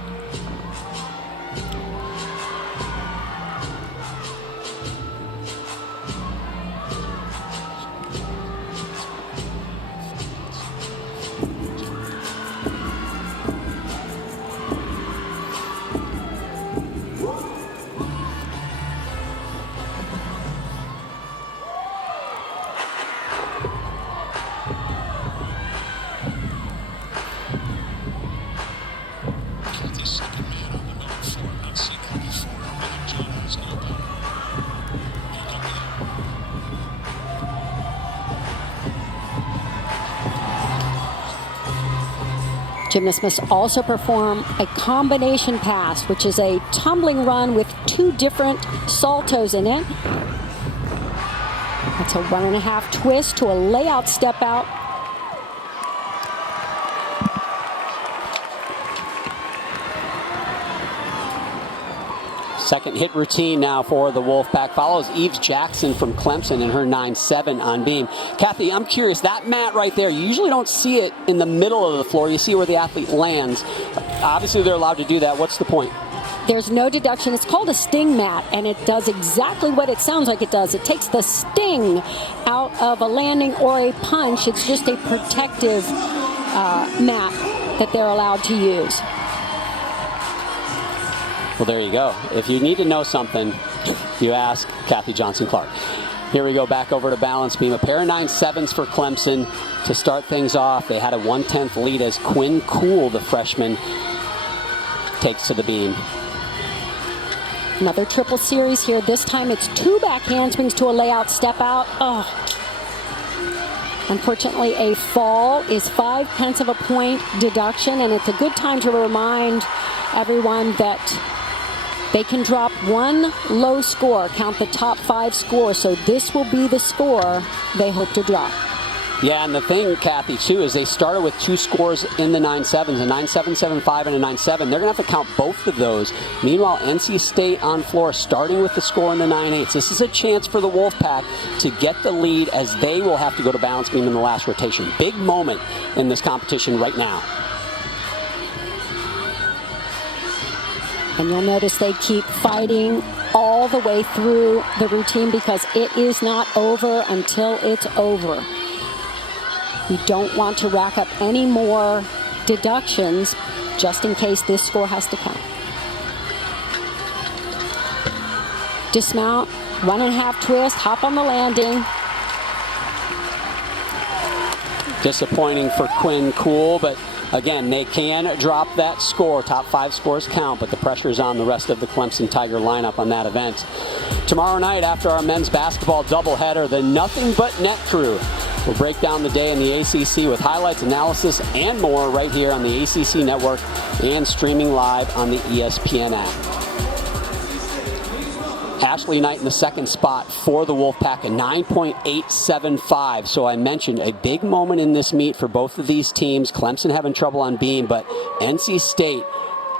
Gymnasts must also perform a combination pass, which is a tumbling run with 2 different saltos in it. That's a 1.5 twist to a layout step out. Second hit routine now for the Wolfpack. Follows Eve Jackson from Clemson in her 9.7 on beam. Kathy, I'm curious, that mat right there, you usually don't see it in the middle of the floor. You see where the athlete lands. Obviously, they're allowed to do that. What's the point? There's no deduction. It's called a sting mat, and it does exactly what it sounds like it does. It takes the sting out of a landing or a punch. It's just a protective mat that they're allowed to use. Well, there you go. If you need to know something, you ask Kathy Johnson-Clark. Here we go, back over to balance beam. A pair of 9.7s for Clemson to start things off. They had a 1/10 lead as Quinn Cool, the freshman, takes to the beam. Another triple series here. This time it's 2 back handsprings to a layout step out. Oh. Unfortunately, a fall is 5/10 of a point deduction, and it's a good time to remind everyone that they can drop 1 low score, count the top 5 scores, so this will be the score they hope to drop. Yeah, and the thing, Kathy, too, is they started with 2 scores in the 9.7s, a 9.775 and a 9.7. They're going to have to count both of those. Meanwhile, NC State on floor starting with the score in the 9.8s. This is a chance for the Wolfpack to get the lead as they will have to go to balance beam in the last rotation. Big moment in this competition right now. And you'll notice they keep fighting all the way through the routine because it is not over until it's over. You don't want to rack up any more deductions just in case this score has to count. Dismount, 1.5 twist, hop on the landing. Disappointing for Quinn Cool, but again, they can drop that score. Top 5 scores count, but the pressure is on the rest of the Clemson Tiger lineup on that event. Tomorrow night, after our men's basketball doubleheader, the Nothing But Net crew will break down the day in the ACC with highlights, analysis, and more right here on the ACC Network and streaming live on the ESPN app. Ashley Knight in the second spot for the Wolfpack, a 9.875. So I mentioned a big moment in this meet for both of these teams. Clemson having trouble on beam, but NC State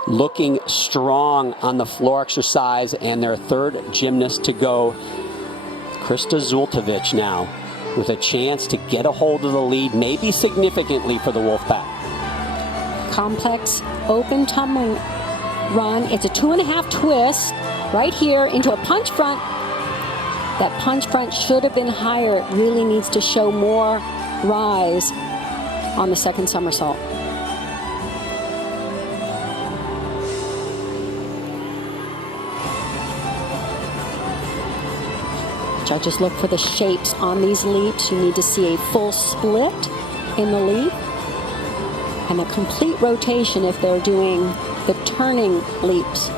looking strong on the floor exercise, and their third gymnast to go, Krista Zultovic, now with a chance to get a hold of the lead, maybe significantly for the Wolfpack. Complex open tumbling run. It's a 2.5 twist right here into a punch front. That punch front should have been higher. It really needs to show more rise on the second somersault. Judges look for the shapes on these leaps. You need to see a full split in the leap and a complete rotation if they're doing the turning leaps.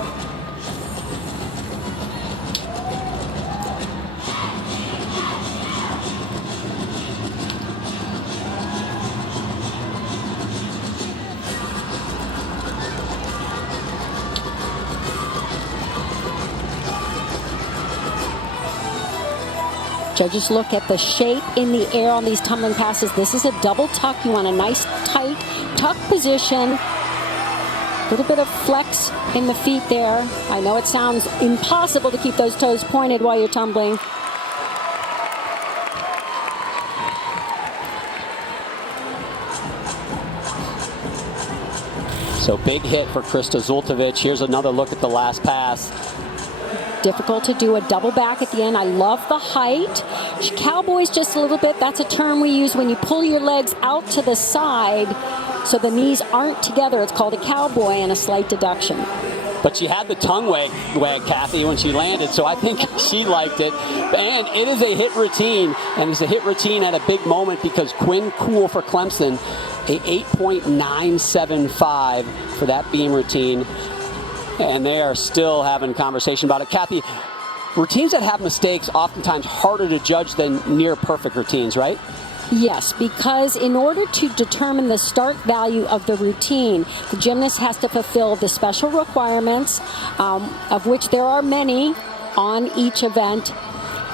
Judges look at the shape in the air on these tumbling passes. This is a double tuck. You want a nice tight tuck position. A little bit of flex in the feet there. I know it sounds impossible to keep those toes pointed while you're tumbling. So big hit for Krista Zultovic. Here's another look at the last pass. Difficult to do a double back at the end. I love the height. She cowboys just a little bit. That's a term we use when you pull your legs out to the side so the knees aren't together. It's called a cowboy and a slight deduction. But she had the tongue wag, Kathy, when she landed, so I think she liked it. And it is a hit routine, and it's a hit routine at a big moment because Quinn Cool for Clemson, a 8.975 for that beam routine. And they are still having a conversation about it. Kathy, routines that have mistakes oftentimes harder to judge than near perfect routines, right? Yes, because in order to determine the start value of the routine, the gymnast has to fulfill the special requirements, of which there are many on each event.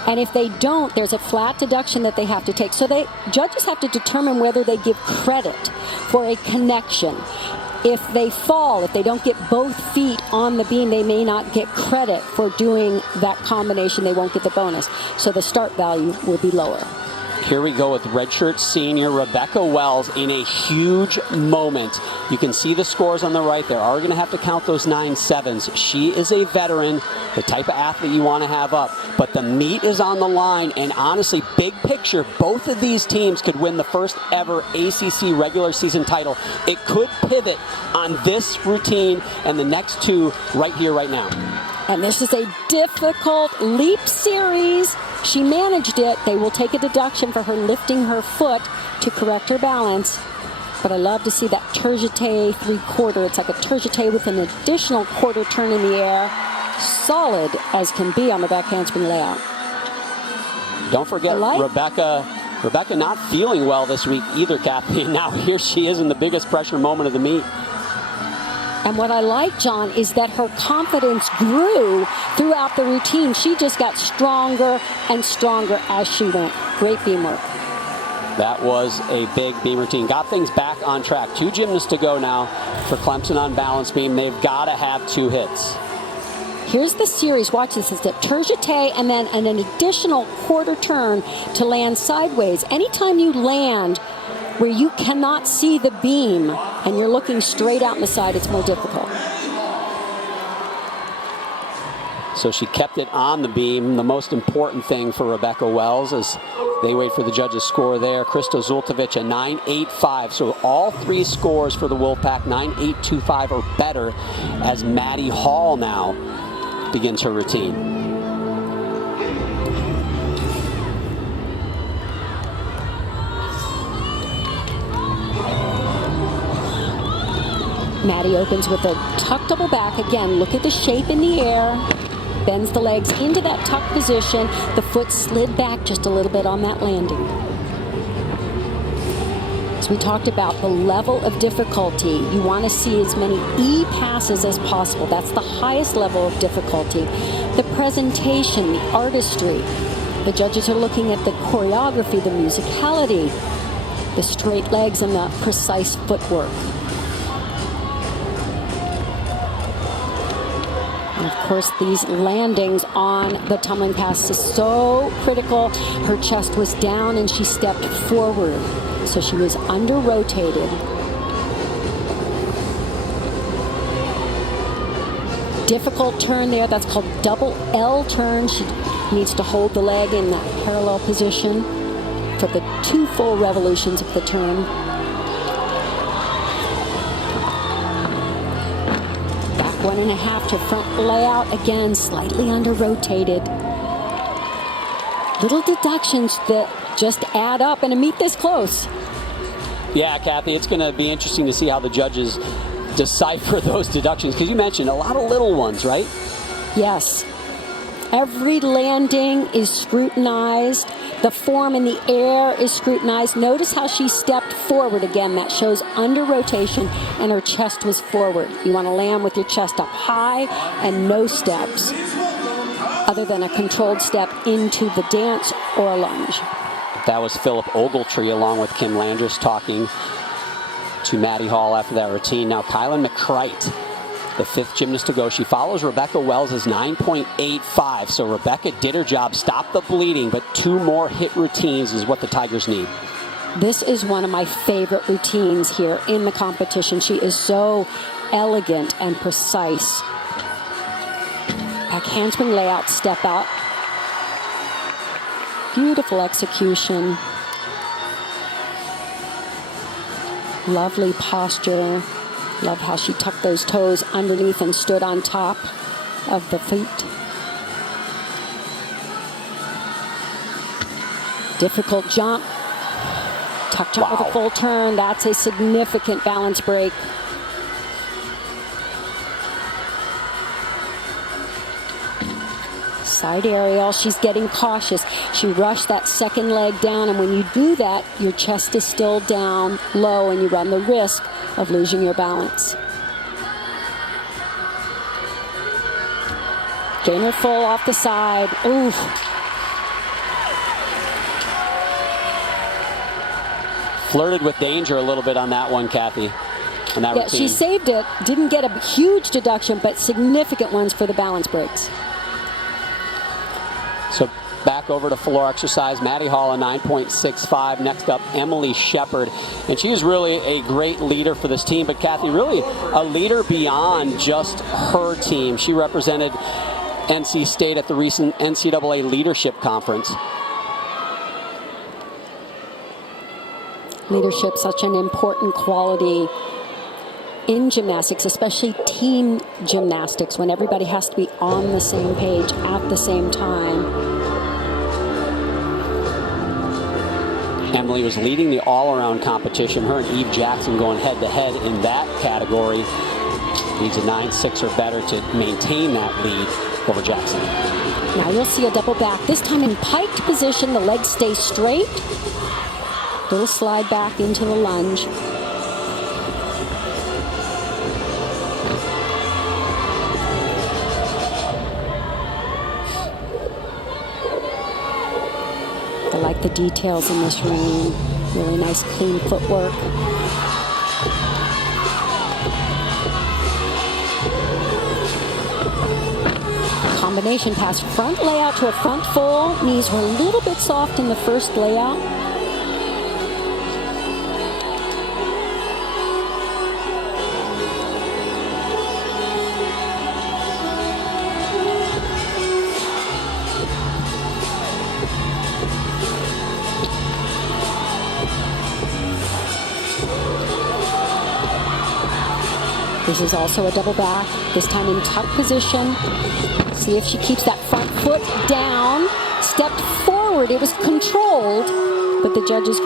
And if they don't, there's a flat deduction that they have to take. So judges have to determine whether they give credit for a connection. If they fall, if they don't get both feet on the beam, they may not get credit for doing that combination. They won't get the bonus. So the start value will be lower. Here we go with redshirt senior Rebecca Wells in a huge moment. You can see the scores on the right there. Are going to have to count those 9.7s. She is a veteran, the type of athlete you want to have up. But the meet is on the line, and honestly, big picture, both of these teams could win the first ever ACC regular season title. It could pivot on this routine and the next two right here, right now. And this is a difficult leap series. She managed it. They will take a deduction for her lifting her foot to correct her balance. But I love to see that tergite 3/4. It's like a tergite with an additional quarter turn in the air. Solid as can be on the back handspring layout. Don't forget Rebecca not feeling well this week either, Kathy. And now here she is in the biggest pressure moment of the meet. And what I like, John, is that her confidence grew throughout the routine. She just got stronger and stronger as she went. Great beam work. That was a big beam routine. Got things back on track. 2 gymnasts to go now for Clemson on balance beam. They've got to have 2 hits. Here's the series. Watch this. It's a tergite and then an additional quarter turn to land sideways. Anytime you land where you cannot see the beam and you're looking straight out in the side, it's more difficult. So she kept it on the beam. The most important thing for Rebecca Wells as they wait for the judges' score there. Krista Zultovic, a 9.85. So all 3 scores for the Wolfpack, 9.825 or better, as Maddie Hall now begins her routine. Maddie opens with a tuck double back. Again, look at the shape in the air. bends the legs into that tuck position. The foot slid back just a little bit on that landing. As we talked about, the level of difficulty, you want to see as many E passes as possible. That's the highest level of difficulty. The presentation, the artistry. The judges are looking at the choreography, the musicality, the straight legs, and the precise footwork. And of course, these landings on the tumbling pass is so critical. Her chest was down and she stepped forward. So she was under-rotated. Difficult turn there. That's called double L turn. She needs to hold the leg in that parallel position for the 2 full revolutions of the turn. Back 1.5 to front layout. Again, slightly under-rotated. Little deductions that just add up and a meet this close. Yeah, Kathy, it's going to be interesting to see how the judges decipher those deductions, because you mentioned a lot of little ones, right? Yes. Every landing is scrutinized. The form in the air is scrutinized. Notice how she stepped forward again. That shows under rotation, and her chest was forward. You want to land with your chest up high and no steps other than a controlled step into the dance or a lunge. That was Philip Ogletree along with Kim Landris talking to Maddie Hall after that routine. Now Kylan McCrite, the 5th gymnast to go. She follows Rebecca Wells' 9.85. So Rebecca did her job, stopped the bleeding, but 2 more hit routines is what the Tigers need. This is one of my favorite routines here in the competition. She is so elegant and precise. Back handspring layout, step out. Beautiful execution. Lovely posture. Love how she tucked those toes underneath and stood on top of the feet. Difficult jump. Tuck jump with a full turn. That's a significant balance break. Side aerial, she's getting cautious. She rushed that second leg down, and when you do that, your chest is still down low, and you run the risk of losing your balance. Gainer full off the side. Oof. Flirted with danger a little bit on that one, Kathy. On that routine. She saved it. Didn't get a huge deduction, but significant ones for the balance breaks. So back over to floor exercise. Maddie Hall, a 9.65. Next up, Emily Shepard. And she is really a great leader for this team. But Kathy, really a leader beyond just her team. She represented NC State at the recent NCAA Leadership Conference. Leadership, such an important quality in gymnastics, especially team gymnastics, when everybody has to be on the same page at the same time. Emily was leading the all-around competition. Her and Eve Jackson going head-to-head in that category. Needs a 9.6 or better to maintain that lead over Jackson. Now you'll see a double back. This time in piked position, the legs stay straight. Little slide back into the lunge. I like the details in this room. Really nice, clean footwork. Combination pass, front layout to a front full. Knees were a little bit soft in the first layout. This is also a double back, this time in tuck position. See if she keeps that front foot down. Stepped forward, it was controlled, but the judges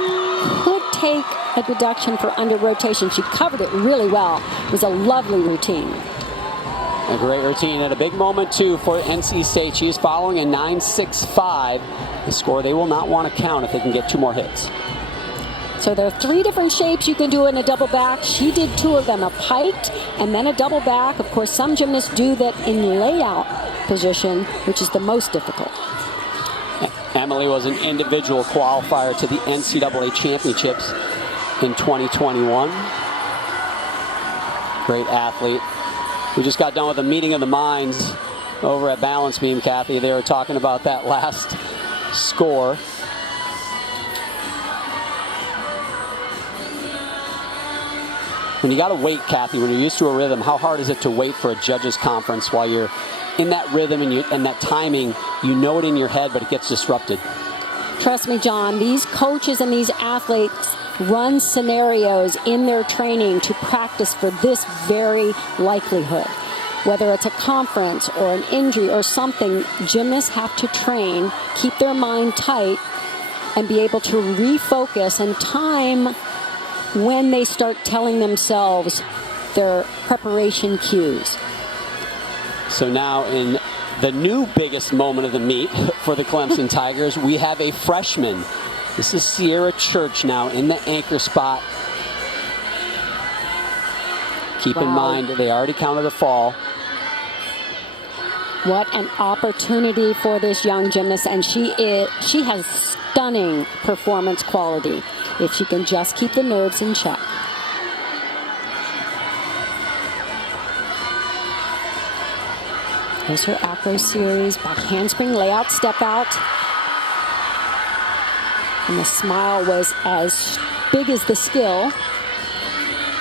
could take a deduction for under rotation. She covered it really well. It was a lovely routine. A great routine and a big moment, too, for NC State. She's following a 9.65, a score they will not want to count if they can get 2 more hits. So there are 3 different shapes you can do in a double back. She did 2 of them, a piked and then a double back. Of course, some gymnasts do that in layout position, which is the most difficult. Emily was an individual qualifier to the NCAA championships in 2021. Great athlete. We just got done with a meeting of the minds over at Balance Beam, Kathy. They were talking about that last score. When you got to wait, Kathy, when you're used to a rhythm, how hard is it to wait for a judges conference while you're in that rhythm and that timing? You know it in your head, but it gets disrupted. Trust me, John, these coaches and these athletes run scenarios in their training to practice for this very likelihood. Whether it's a conference or an injury or something, gymnasts have to train, keep their mind tight, and be able to refocus and time when they start telling themselves their preparation cues. So now in the new biggest moment of the meet for the Clemson Tigers, we have a freshman. This is Sierra Church now in the anchor spot. Keep in mind, they already counted a fall. What an opportunity for this young gymnast, and she has stunning performance quality if she can just keep the nerves in check. Here's her acro series, back handspring, layout, step out. And the smile was as big as the skill.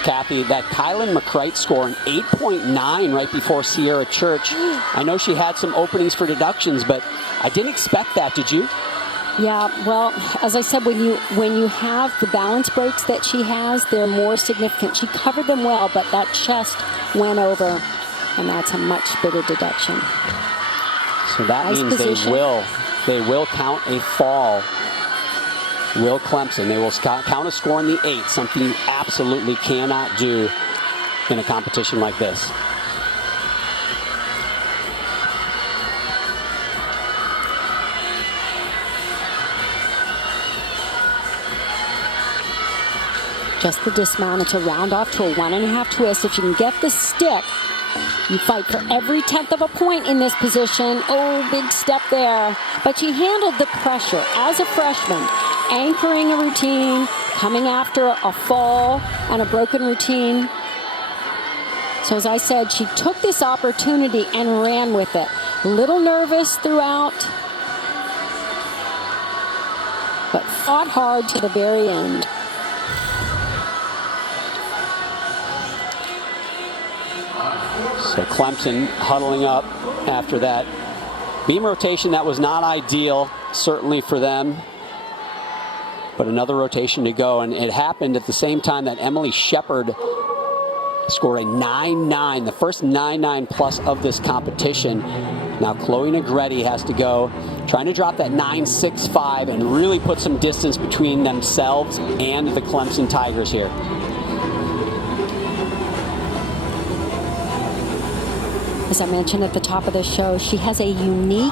Kathy, that Kylan McCrite score, an 8.9 right before Sierra Church. I know she had some openings for deductions, but I didn't expect that, did you? Yeah, well, as I said, when you have the balance breaks that she has, they're more significant. She covered them well, but that chest went over, and that's a much bigger deduction. So that nice means position. they will count a fall. Will Clemson. They will count a score in the 8, something you absolutely cannot do in a competition like this. Just the dismount. It's a round off to a 1.5 twist. If you can get the stick, you fight for every 10th of a point in this position. Oh, big step there. But she handled the pressure as a freshman, anchoring a routine, coming after a fall and a broken routine. So as I said, she took this opportunity and ran with it. A little nervous throughout, but fought hard to the very end. So Clemson huddling up after that beam rotation that was not ideal, certainly for them. But another rotation to go, and it happened at the same time that Emily Shepard scored a 9.9, the first 9.9 plus of this competition. Now Chloe Negretti has to go, trying to drop that 9.65 and really put some distance between themselves and the Clemson Tigers here. As I mentioned at the top of the show, she has a unique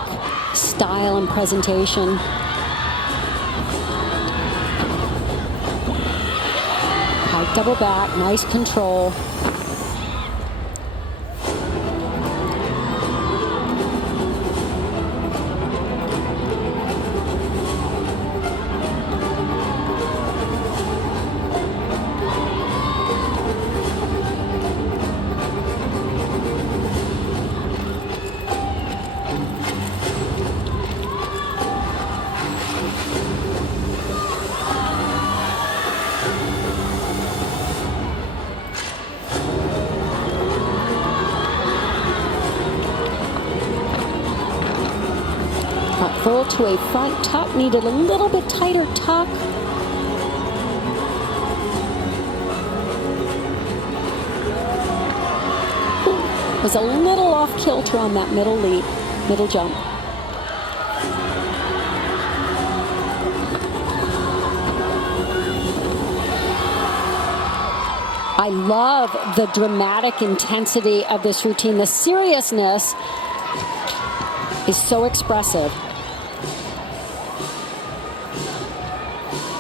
style and presentation. High double back, nice control. Full to a front tuck, needed a little bit tighter tuck. Was a little off kilter on that middle leap, middle jump. I love the dramatic intensity of this routine. The seriousness is so expressive.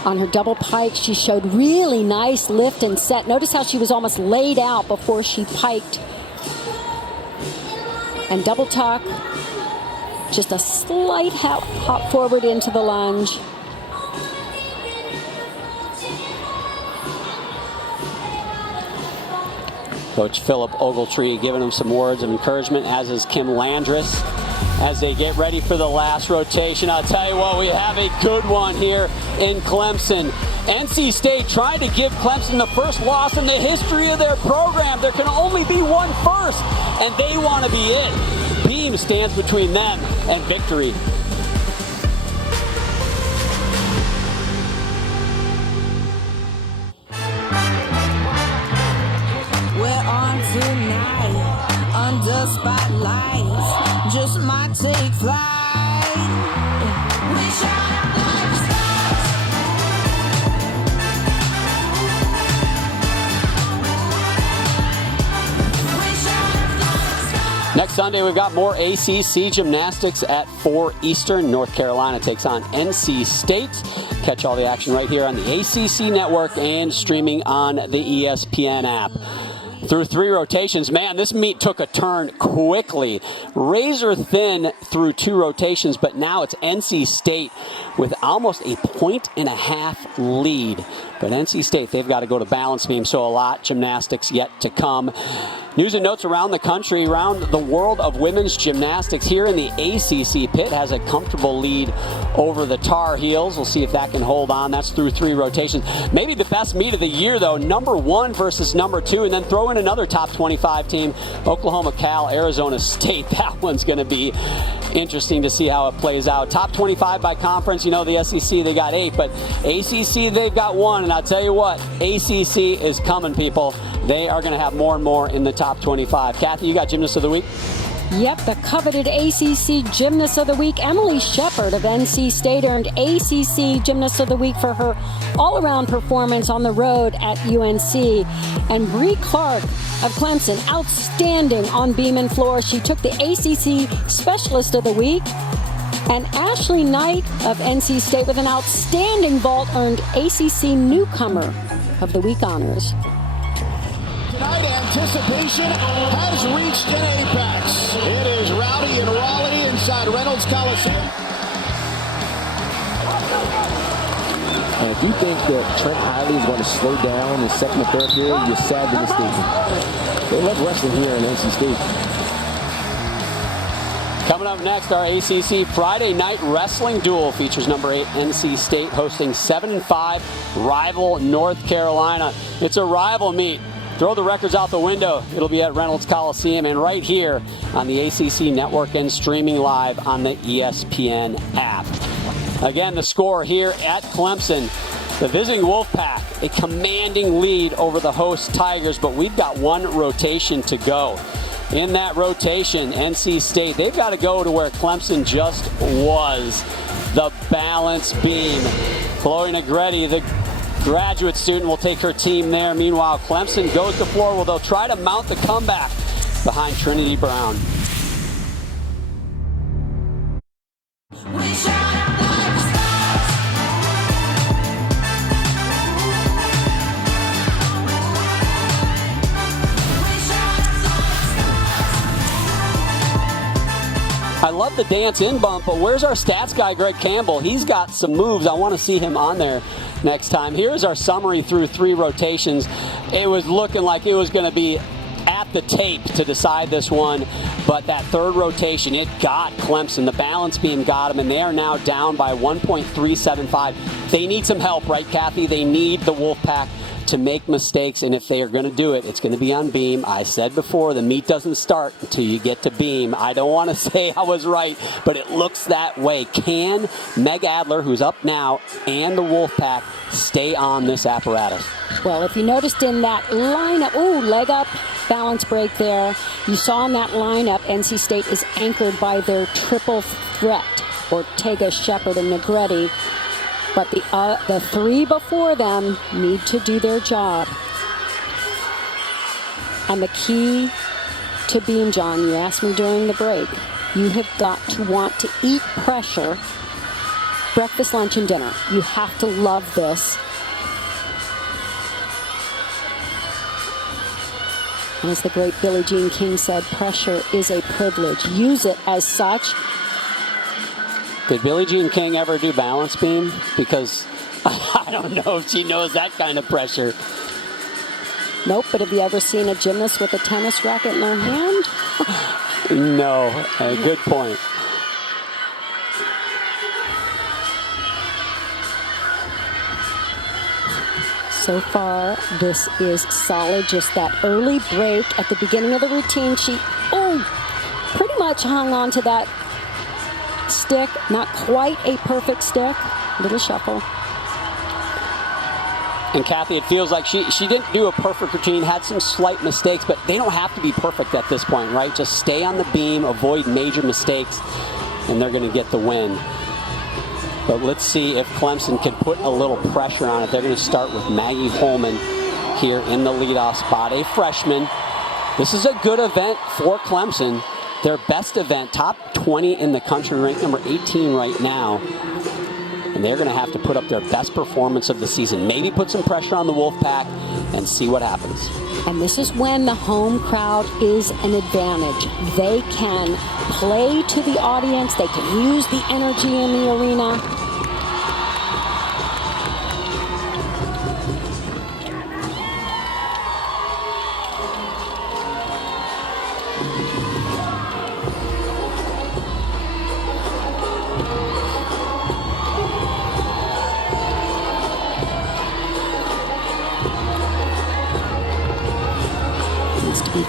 On her double pike, she showed really nice lift and set. Notice how she was almost laid out before she piked. And double tuck, just a slight hop forward into the lunge. Coach Philip Ogletree giving them some words of encouragement, as is Kim Landris, as they get ready for the last rotation. I'll tell you what, we have a good one here in Clemson. NC State trying to give Clemson the first loss in the history of their program. There can only be one first, and they want to be it. Beam stands between them and victory. We're on tonight, under spotlights, just might take flight. We shine like stars. We shine like stars. Next Sunday, we've got more ACC gymnastics at 4 Eastern. North Carolina takes on NC State. Catch all the action right here on the ACC Network and streaming on the ESPN app. Through 3 rotations, man, this meet took a turn quickly. Razor thin through 2 rotations, but now it's NC State with almost a 1.5 lead. But NC State, they've got to go to balance beam, so a lot gymnastics yet to come. News and notes around the country, around the world of women's gymnastics. Here in the ACC, Pitt has a comfortable lead over the Tar Heels. We'll see if that can hold on. That's through 3 rotations. Maybe the best meet of the year, though, number 1 versus number 2, and then throw in another top 25 team, Oklahoma, Cal, Arizona State. That one's going to be interesting to see how it plays out. Top 25 by conference, you know, the SEC, they got 8, but ACC, they've got 1, and I'll tell you what, ACC is coming, people. They are going to have more and more in the top 25. Kathy, you got Gymnast of the Week? Yep, the coveted ACC Gymnast of the Week, Emily Shepard of NC State, earned ACC Gymnast of the Week for her all-around performance on the road at UNC. And Bree Clark of Clemson, outstanding on beam and floor. She took the ACC Specialist of the Week. And Ashley Knight of NC State, with an outstanding vault, earned ACC Newcomer of the Week honors. Tonight, anticipation has reached an apex. It is rowdy and Raleigh inside Reynolds Coliseum. And if you think that Trent Hiley is going to slow down in the second and third period, you're sadly mistaken. They love wrestling here in NC State. Coming up next, our ACC Friday night wrestling duel features number 8 NC State hosting 7-5 rival North Carolina. It's a rival meet. Throw the records out the window. It'll be at Reynolds Coliseum and right here on the ACC Network and streaming live on the ESPN app. Again, the score here at Clemson. The visiting Wolfpack, a commanding lead over the host Tigers, but we've got 1 rotation to go. In that rotation, NC State, they've got to go to where Clemson just was, the balance beam. Chloe Negretti, the graduate student, will take her team there. Meanwhile, Clemson goes to floor where they'll try to mount the comeback behind Trinity Brown. I love the dance in bump, but where's our stats guy, Greg Campbell? He's got some moves. I want to see him on there next time. Here's our summary through 3 rotations. It was looking like it was going to be at the tape to decide this one, but that 3rd rotation, it got Clemson. The balance beam got them, and they are now down by 1.375. They need some help, right, Kathy? They need the Wolfpack to make mistakes, and if they are going to do it, it's going to be on beam. I said before, the meet doesn't start until you get to beam. I don't want to say I was right, but it looks that way. Can Meg Adler, who's up now, and the Wolfpack stay on this apparatus? Well, if you noticed in that lineup, leg up, balance break there. You saw in that lineup, NC State is anchored by their triple threat, Ortega, Shepard, and Negretti. But the 3 before them need to do their job. And the key to beam, John, you asked me during the break, you have got to want to eat pressure, breakfast, lunch, and dinner. You have to love this. And as the great Billie Jean King said, pressure is a privilege. Use it as such. Did Billie Jean King ever do balance beam? Because I don't know if she knows that kind of pressure. Nope, but have you ever seen a gymnast with a tennis racket in their hand? No, good point. So far, this is solid. Just that early break at the beginning of the routine. She, pretty much hung on to that stick. Not quite a perfect stick. Little shuffle. And Kathy, it feels like she didn't do a perfect routine, had some slight mistakes, but they don't have to be perfect at this point, right? Just stay on the beam, avoid major mistakes, and they're going to get the win. But let's see if Clemson can put a little pressure on it. They're going to start with Maggie Holman here in the leadoff spot, a freshman. This is a good event for Clemson. Their best event, top 20 in the country, ranked number 18 right now. And they're going to have to put up their best performance of the season. Maybe put some pressure on the Wolfpack and see what happens. And this is when the home crowd is an advantage. They can play to the audience. They can use the energy in the arena.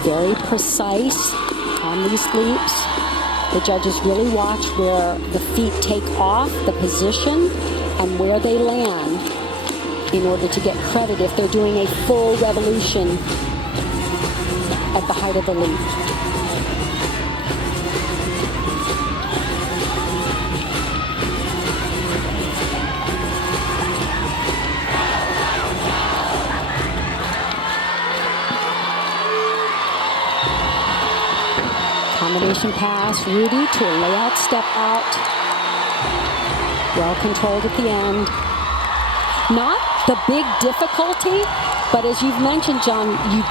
Very precise on these leaps. The judges really watch where the feet take off, the position, and where they land in order to get credit if they're doing a full revolution at the height of the leap. Combination pass, Rudy to a layout step out. Well controlled at the end. Not the big difficulty, but as you've mentioned, John, you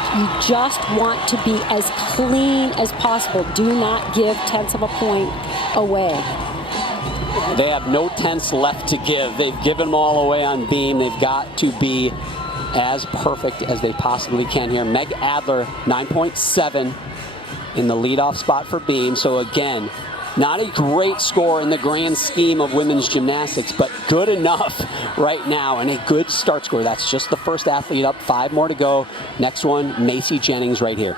just want to be as clean as possible. Do not give tenths of a point away. They have no tenths left to give. They've given them all away on beam. They've got to be as perfect as they possibly can here. Meg Adler, 9.7. in the leadoff spot for beam. So again, not a great score in the grand scheme of women's gymnastics, but good enough right now and a good start score. That's just the first athlete up, 5 more to go. Next one, Macy Jennings right here.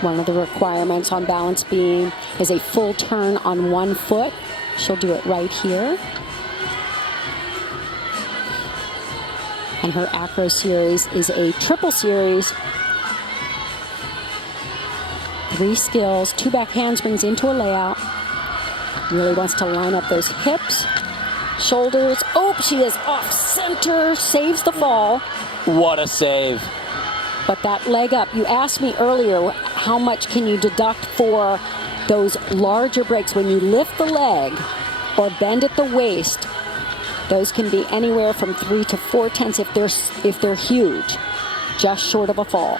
One of the requirements on balance beam is a full turn on one foot. She'll do it right here. And her acro series is a triple series. 3 skills, 2 back handsprings into a layout. Really wants to line up those hips, shoulders. Oh, she is off center, saves the fall. What a save. But that leg up, you asked me earlier, how much can you deduct for those larger breaks? When you lift the leg or bend at the waist, those can be anywhere from 3 to 4 tenths if they're huge, just short of a fall.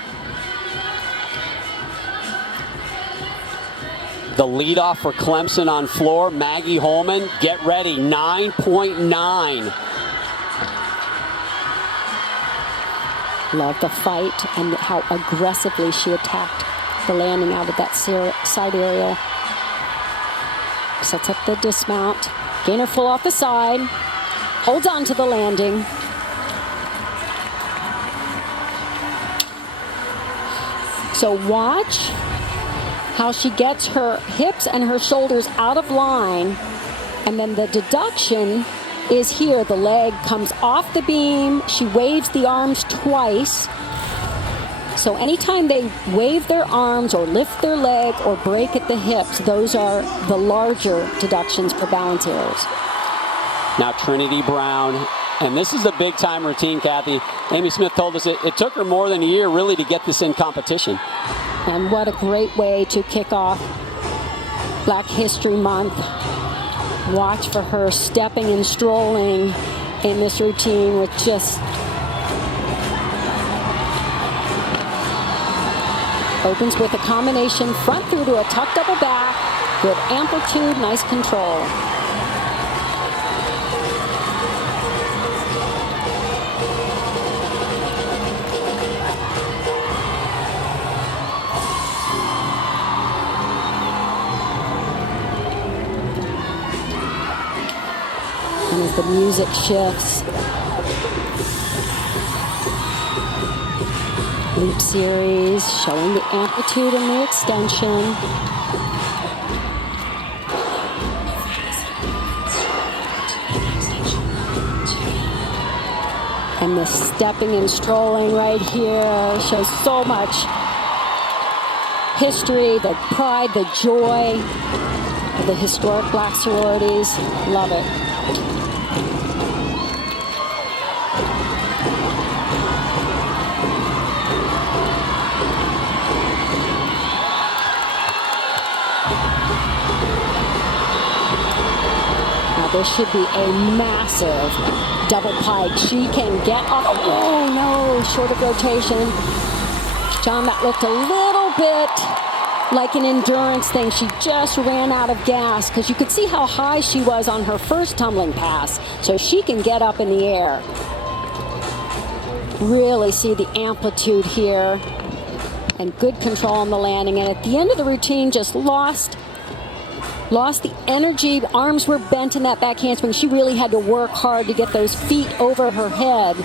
The leadoff for Clemson on floor, Maggie Holman. Get ready, 9.9. Love the fight and how aggressively she attacked the landing out of that side aerial. Sets up the dismount. Gainer full off the side. Holds on to the landing. So watch how she gets her hips and her shoulders out of line. And then the deduction is here. The leg comes off the beam. She waves the arms twice. So anytime they wave their arms or lift their leg or break at the hips, those are the larger deductions for balance errors. Now Trinity Brown. And this is a big-time routine, Kathy. Amy Smith told us it took her more than a year, really, to get this in competition. And what a great way to kick off Black History Month. Watch for her stepping and strolling in this routine with just opens with a combination front through to a tuck double back. Good amplitude, nice control. And as the music shifts, loop series showing the amplitude and the extension. And the stepping and strolling right here shows so much history, the pride, the joy of the historic Black sororities. Love it. This should be a massive double pike. She can get off. Oh, no, short of rotation. John, that looked a little bit like an endurance thing. She just ran out of gas because you could see how high she was on her first tumbling pass. So she can get up in the air. Really see the amplitude here and good control on the landing. And at the end of the routine, just lost the energy. Arms were bent in that back handspring. She really had to work hard to get those feet over her head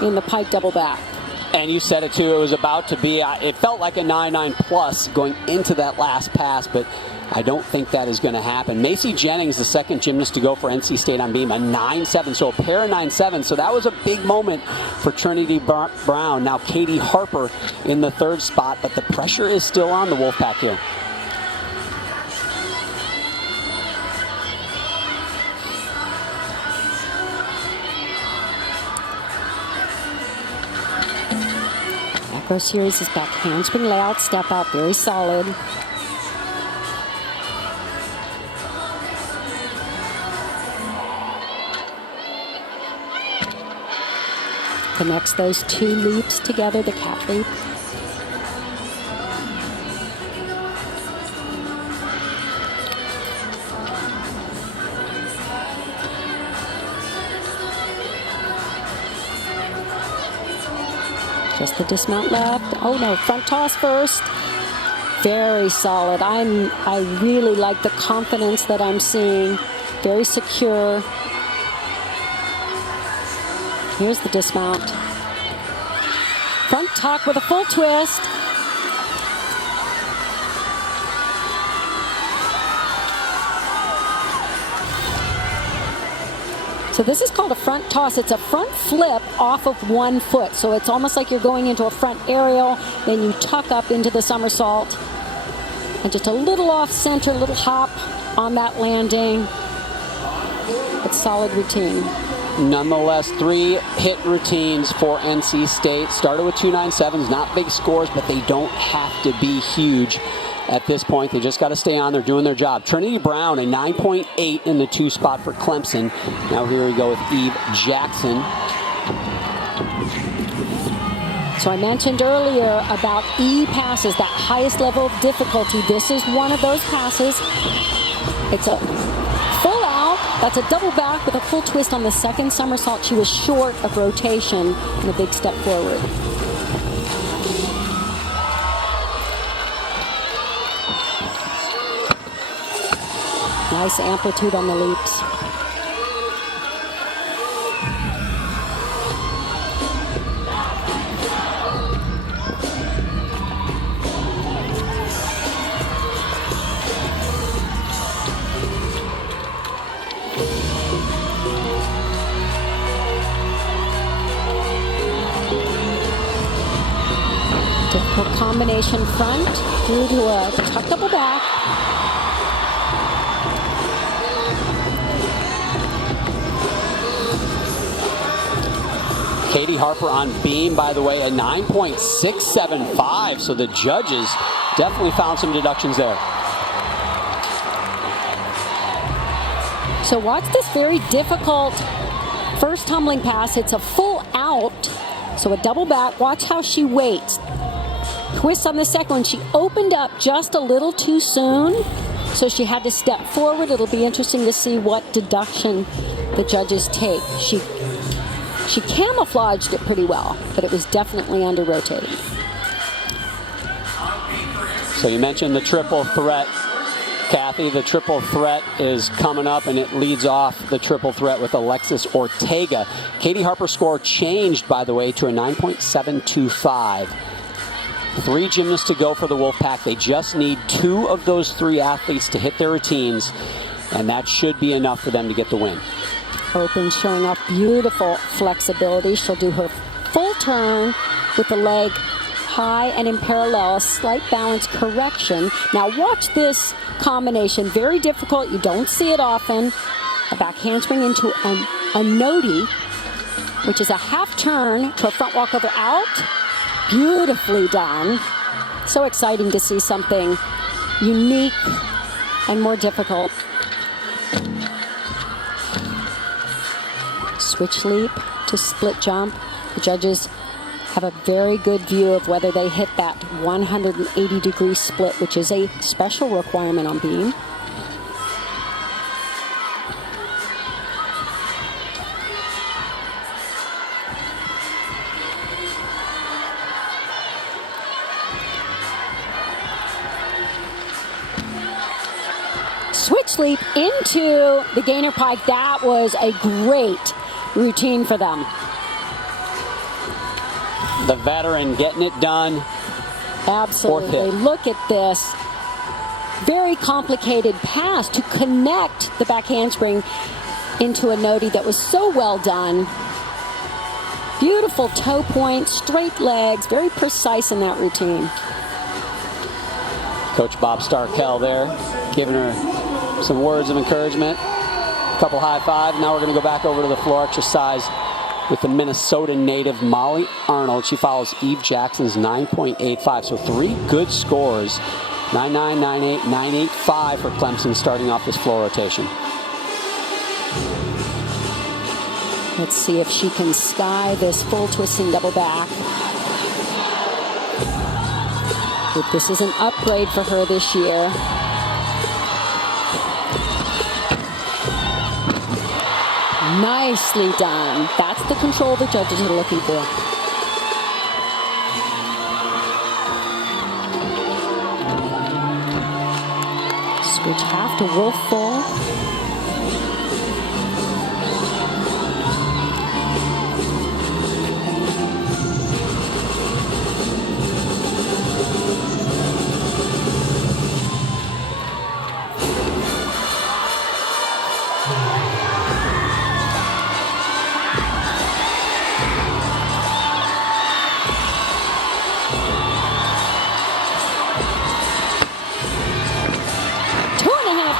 in the pike double back. And you said it too, it was about to be, it felt like a 9.9 plus going into that last pass, but I don't think that is going to happen. Macy Jennings, the second gymnast to go for NC State on beam, a 9.7, so a pair of 9.7. So that was a big moment for Trinity Brown. Now Katie Harper in the third spot, but the pressure is still on the Wolfpack here. Macro series is back handspring layout, step out, very solid. Connects those two loops together, the cat loop. Just the dismount left. Oh no, front toss first. Very solid. I really like the confidence that I'm seeing. Very secure. Here's the dismount. Front tuck with a full twist. So this is called a front toss. It's a front flip off of one foot. So it's almost like you're going into a front aerial, then you tuck up into the somersault. And just a little off center, little hop on that landing. It's solid routine. Nonetheless, 3 hit routines for NC State. Started with 2.97s, not big scores, but they don't have to be huge at this point. They just got to stay on. They're doing their job. Trinity Brown, a 9.8 in the 2 spot for Clemson. Now here we go with Eve Jackson. So I mentioned earlier about E passes, that highest level of difficulty. This is one of those passes. It's a full out. That's a double back with a full twist on the second somersault. She was short of rotation and a big step forward. Nice amplitude on the loops. Difficult combination front through to a tuck double back. Katie Harper on beam, by the way, a 9.675. So the judges definitely found some deductions there. So watch this very difficult first tumbling pass. It's a full out, so a double back. Watch how she waits. Twist on the second one. She opened up just a little too soon, so she had to step forward. It'll be interesting to see what deduction the judges take. She camouflaged it pretty well, but it was definitely under rotating. So you mentioned the triple threat, Kathy. The triple threat is coming up, and it leads off the triple threat with Alexis Ortega. Katie Harper's score changed, by the way, to a 9.725. 3 gymnasts to go for the Wolfpack. They just need 2 of those 3 athletes to hit their routines, and that should be enough for them to get the win. Open, showing off beautiful flexibility. She'll do her full turn with the leg high and in parallel, a slight balance correction. Now watch this combination, very difficult. You don't see it often. A back handspring into a nodi, which is a half turn to a front walkover out. Beautifully done. So exciting to see something unique and more difficult. Switch leap to split jump. The judges have a very good view of whether they hit that 180-degree split, which is a special requirement on beam. Switch leap into the gainer pike. That was a great routine for them. The veteran getting it done. Absolutely. Look at this. Very complicated pass to connect the back handspring into a nodi that was so well done. Beautiful toe point, straight legs, very precise in that routine. Coach Bob Starkell there, giving her some words of encouragement. A couple high fives. Now we're going to go back over to the floor exercise with the Minnesota native Molly Arnold. She follows Eve Jackson's 9.85. So 3 good scores. 9.9, 9.8, 9.85 for Clemson starting off this floor rotation. Let's see if she can sky this full twisting double back. This is an upgrade for her this year. Nicely done. That's the control the judges are looking for. Switch half to wolf full.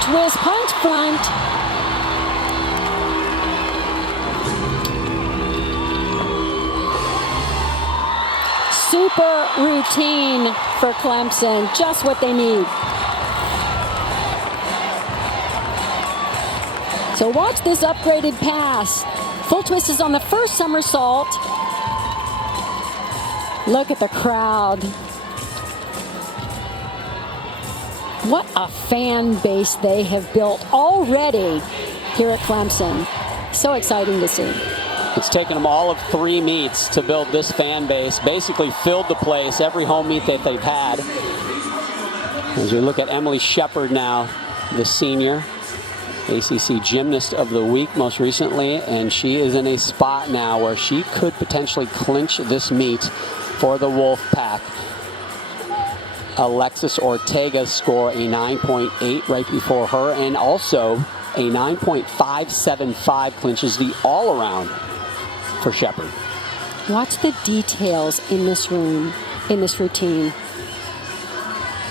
Twist, punch front. Super routine for Clemson, just what they need. So watch this upgraded pass. Full twist is on the first somersault. Look at the crowd. What a fan base they have built already here at Clemson. So exciting to see. It's taken them all of 3 meets to build this fan base. Basically filled the place every home meet that they've had. As we look at Emily Shepard now, the senior, ACC Gymnast of the Week most recently, and she is in a spot now where she could potentially clinch this meet for the Wolfpack. Alexis Ortega score a 9.8 right before her, and also a 9.575 clinches the all-around for Shepard. Watch the details in this routine.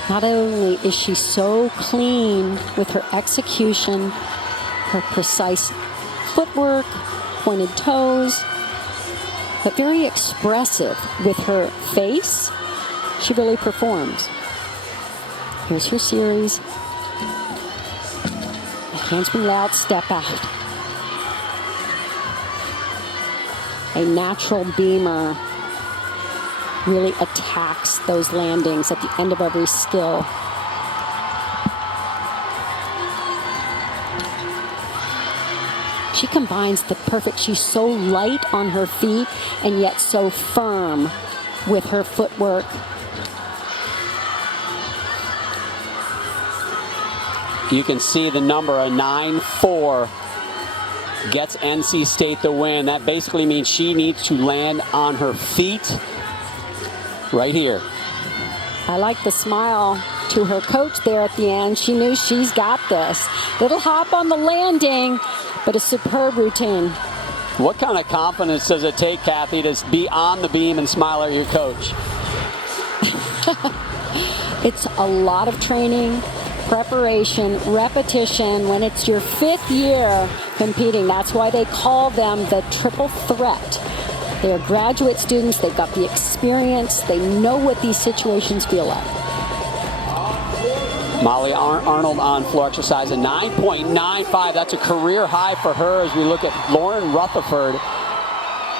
Not only is she so clean with her execution, her precise footwork, pointed toes, but very expressive with her face. She really performs. Here's her series. Handspring layout, step out. A natural beamer really attacks those landings at the end of every skill. She combines the perfect, she's so light on her feet and yet so firm with her footwork. You can see the number, a 9-4, gets NC State the win. That basically means she needs to land on her feet right here. I like the smile to her coach there at the end. She knew she's got this. Little hop on the landing, but a superb routine. What kind of confidence does it take, Kathy, to be on the beam and smile at your coach? It's a lot of training, preparation, repetition. When it's your 5th year competing, that's why they call them the triple threat. They're graduate students, they've got the experience, they know what these situations feel like. Molly Arnold on floor exercise, a 9.95. That's a career high for her as we look at Lauren Rutherford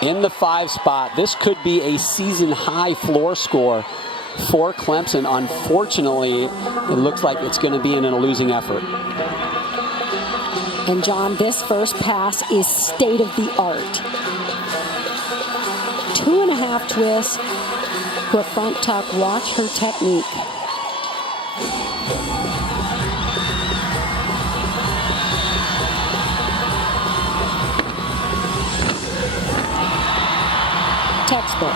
in the 5 spot. This could be a season high floor score for Clemson. Unfortunately, it looks like it's going to be in a losing effort. And John, this first pass is state of the art. 2.5 twists to a front tuck. Watch her technique. Textbook.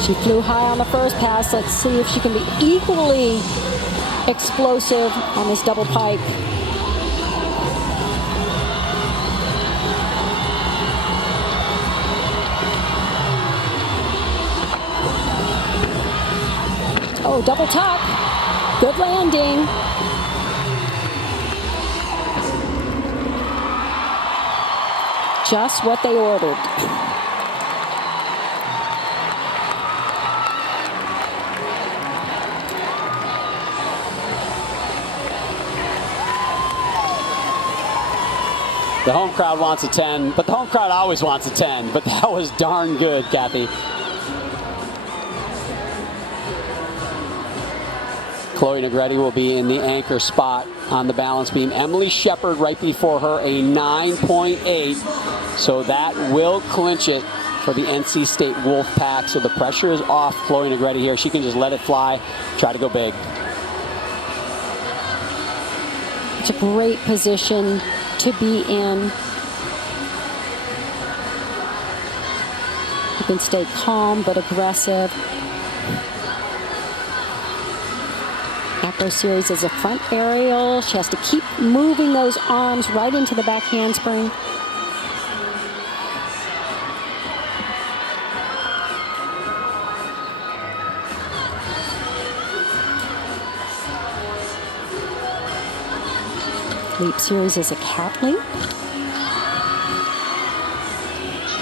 She flew high on the first pass. Let's see if she can be equally explosive on this double pike. Oh, double tuck. Good landing. Just what they ordered. The home crowd wants a 10, but the home crowd always wants a 10. But that was darn good, Kathy. Chloe Negretti will be in the anchor spot on the balance beam. Emily Shepard right before her, a 9.8. So that will clinch it for the NC State Wolfpack. So the pressure is off Chloe Negretti here. She can just let it fly, try to go big. It's a great position to be in. You can stay calm but aggressive. Acro series is a front aerial. She has to keep moving those arms right into the back handspring. Leap series is a cat leap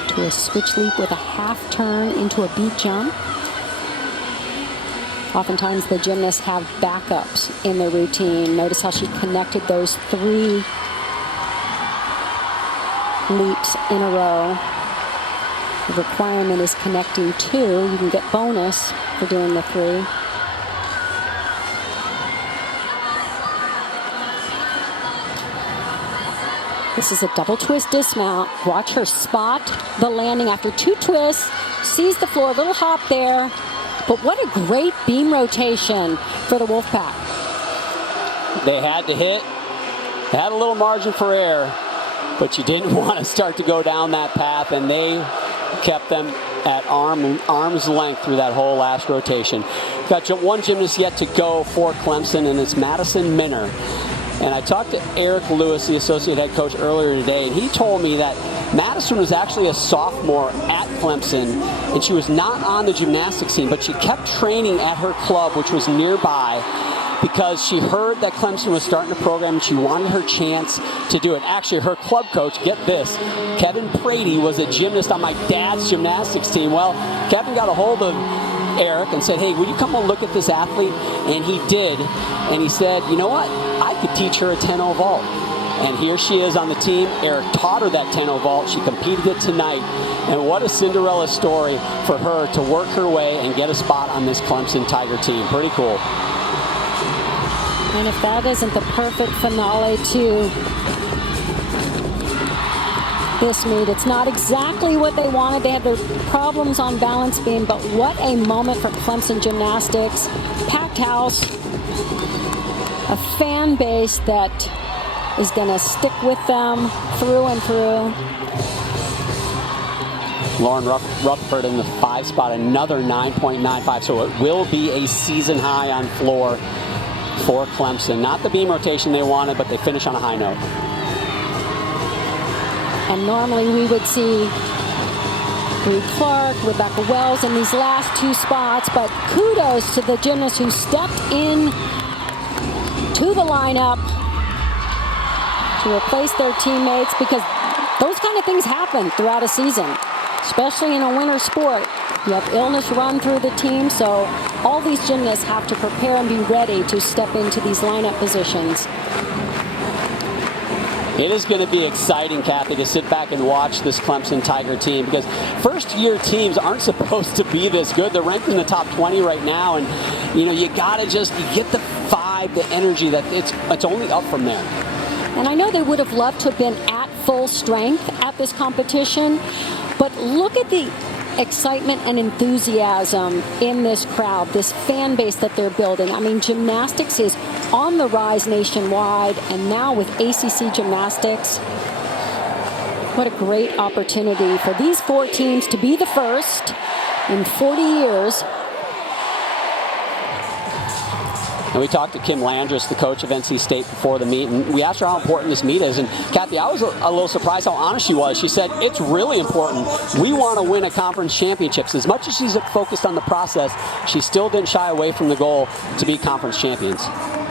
to a switch leap with a half turn into a beat jump. Oftentimes the gymnasts have backups in their routine. Notice how she connected those 3 leaps in a row. The requirement is connecting 2. You can get bonus for doing the 3. This is a double twist dismount. Watch her spot the landing after 2 twists. Sees the floor, little hop there. But what a great beam rotation for the Wolfpack. They had to hit. They had a little margin for error, but you didn't want to start to go down that path, and they kept them at arm's length through that whole last rotation. Got one gymnast yet to go for Clemson, and it's Madison Minner. And I talked to Eric Lewis, the associate head coach, earlier today, and he told me that Madison was actually a sophomore at Clemson, and she was not on the gymnastics team, but she kept training at her club, which was nearby, because she heard that Clemson was starting a program and she wanted her chance to do it. Actually, her club coach, get this, Kevin Prady, was a gymnast on my dad's gymnastics team. Well, Kevin got a hold of Eric and said, hey, will you come and look at this athlete? And he did. And he said, you know what? I could teach her a 10-0 vault. And here she is on the team. Eric taught her that 10-0 vault. She competed it tonight. And what a Cinderella story for her to work her way and get a spot on this Clemson Tiger team. Pretty cool. And if that isn't the perfect finale to this meet, it's not exactly what they wanted. They had their problems on balance beam, but what a moment for Clemson Gymnastics. Packed house, a fan base that is going to stick with them through and through. Lauren Rutherford in the 5 spot, another 9.95, so it will be a season high on floor for Clemson. Not the beam rotation they wanted, but they finish on a high note. And normally we would see Bree Clark, Rebecca Wells in these last 2 spots, but kudos to the gymnasts who stepped in to the lineup to replace their teammates, because those kind of things happen throughout a season, especially in a winter sport. You have illness run through the team, so all these gymnasts have to prepare and be ready to step into these lineup positions. It is going to be exciting, Kathy, to sit back and watch this Clemson Tiger team, because first-year teams aren't supposed to be this good. They're ranked in the top 20 right now, and you got to you get the vibe, the energy that it's only up from there. And I know they would have loved to have been at full strength at this competition, but look at the excitement and enthusiasm in this crowd, this fan base that they're building. I mean, gymnastics is on the rise nationwide, and now with ACC Gymnastics, what a great opportunity for these 4 teams to be the first in 40 years. And we talked to Kim Landris, the coach of NC State, before the meet, and we asked her how important this meet is. And Kathy, I was a little surprised how honest she was. She said, it's really important. We want to win a conference championships. As much as she's focused on the process, she still didn't shy away from the goal to be conference champions.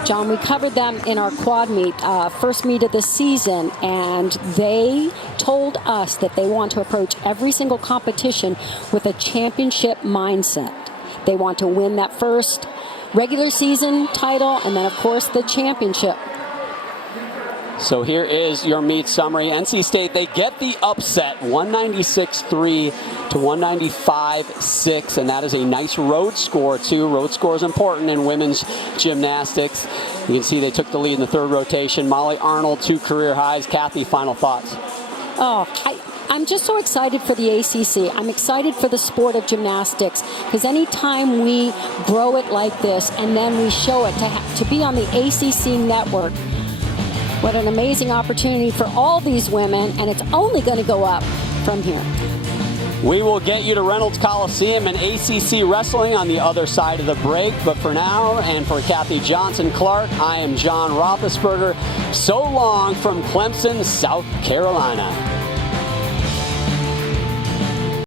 John, we covered them in our quad meet, first meet of the season, and they told us that they want to approach every single competition with a championship mindset. They want to win that first regular season title, and then, of course, the championship. So here is your meet summary. NC State, they get the upset, 196-3 to 195-6, and that is a nice road score, too. Road score is important in women's gymnastics. You can see they took the lead in the 3rd rotation. Molly Arnold, 2 career highs. Kathy, final thoughts? I'm just so excited for the ACC. I'm excited for the sport of gymnastics, because anytime we grow it like this and then we show it to be on the ACC network, what an amazing opportunity for all these women, and it's only going to go up from here. We will get you to Reynolds Coliseum and ACC wrestling on the other side of the break. But for now, and for Kathy Johnson-Clark, I am John Roethlisberger. So long from Clemson, South Carolina.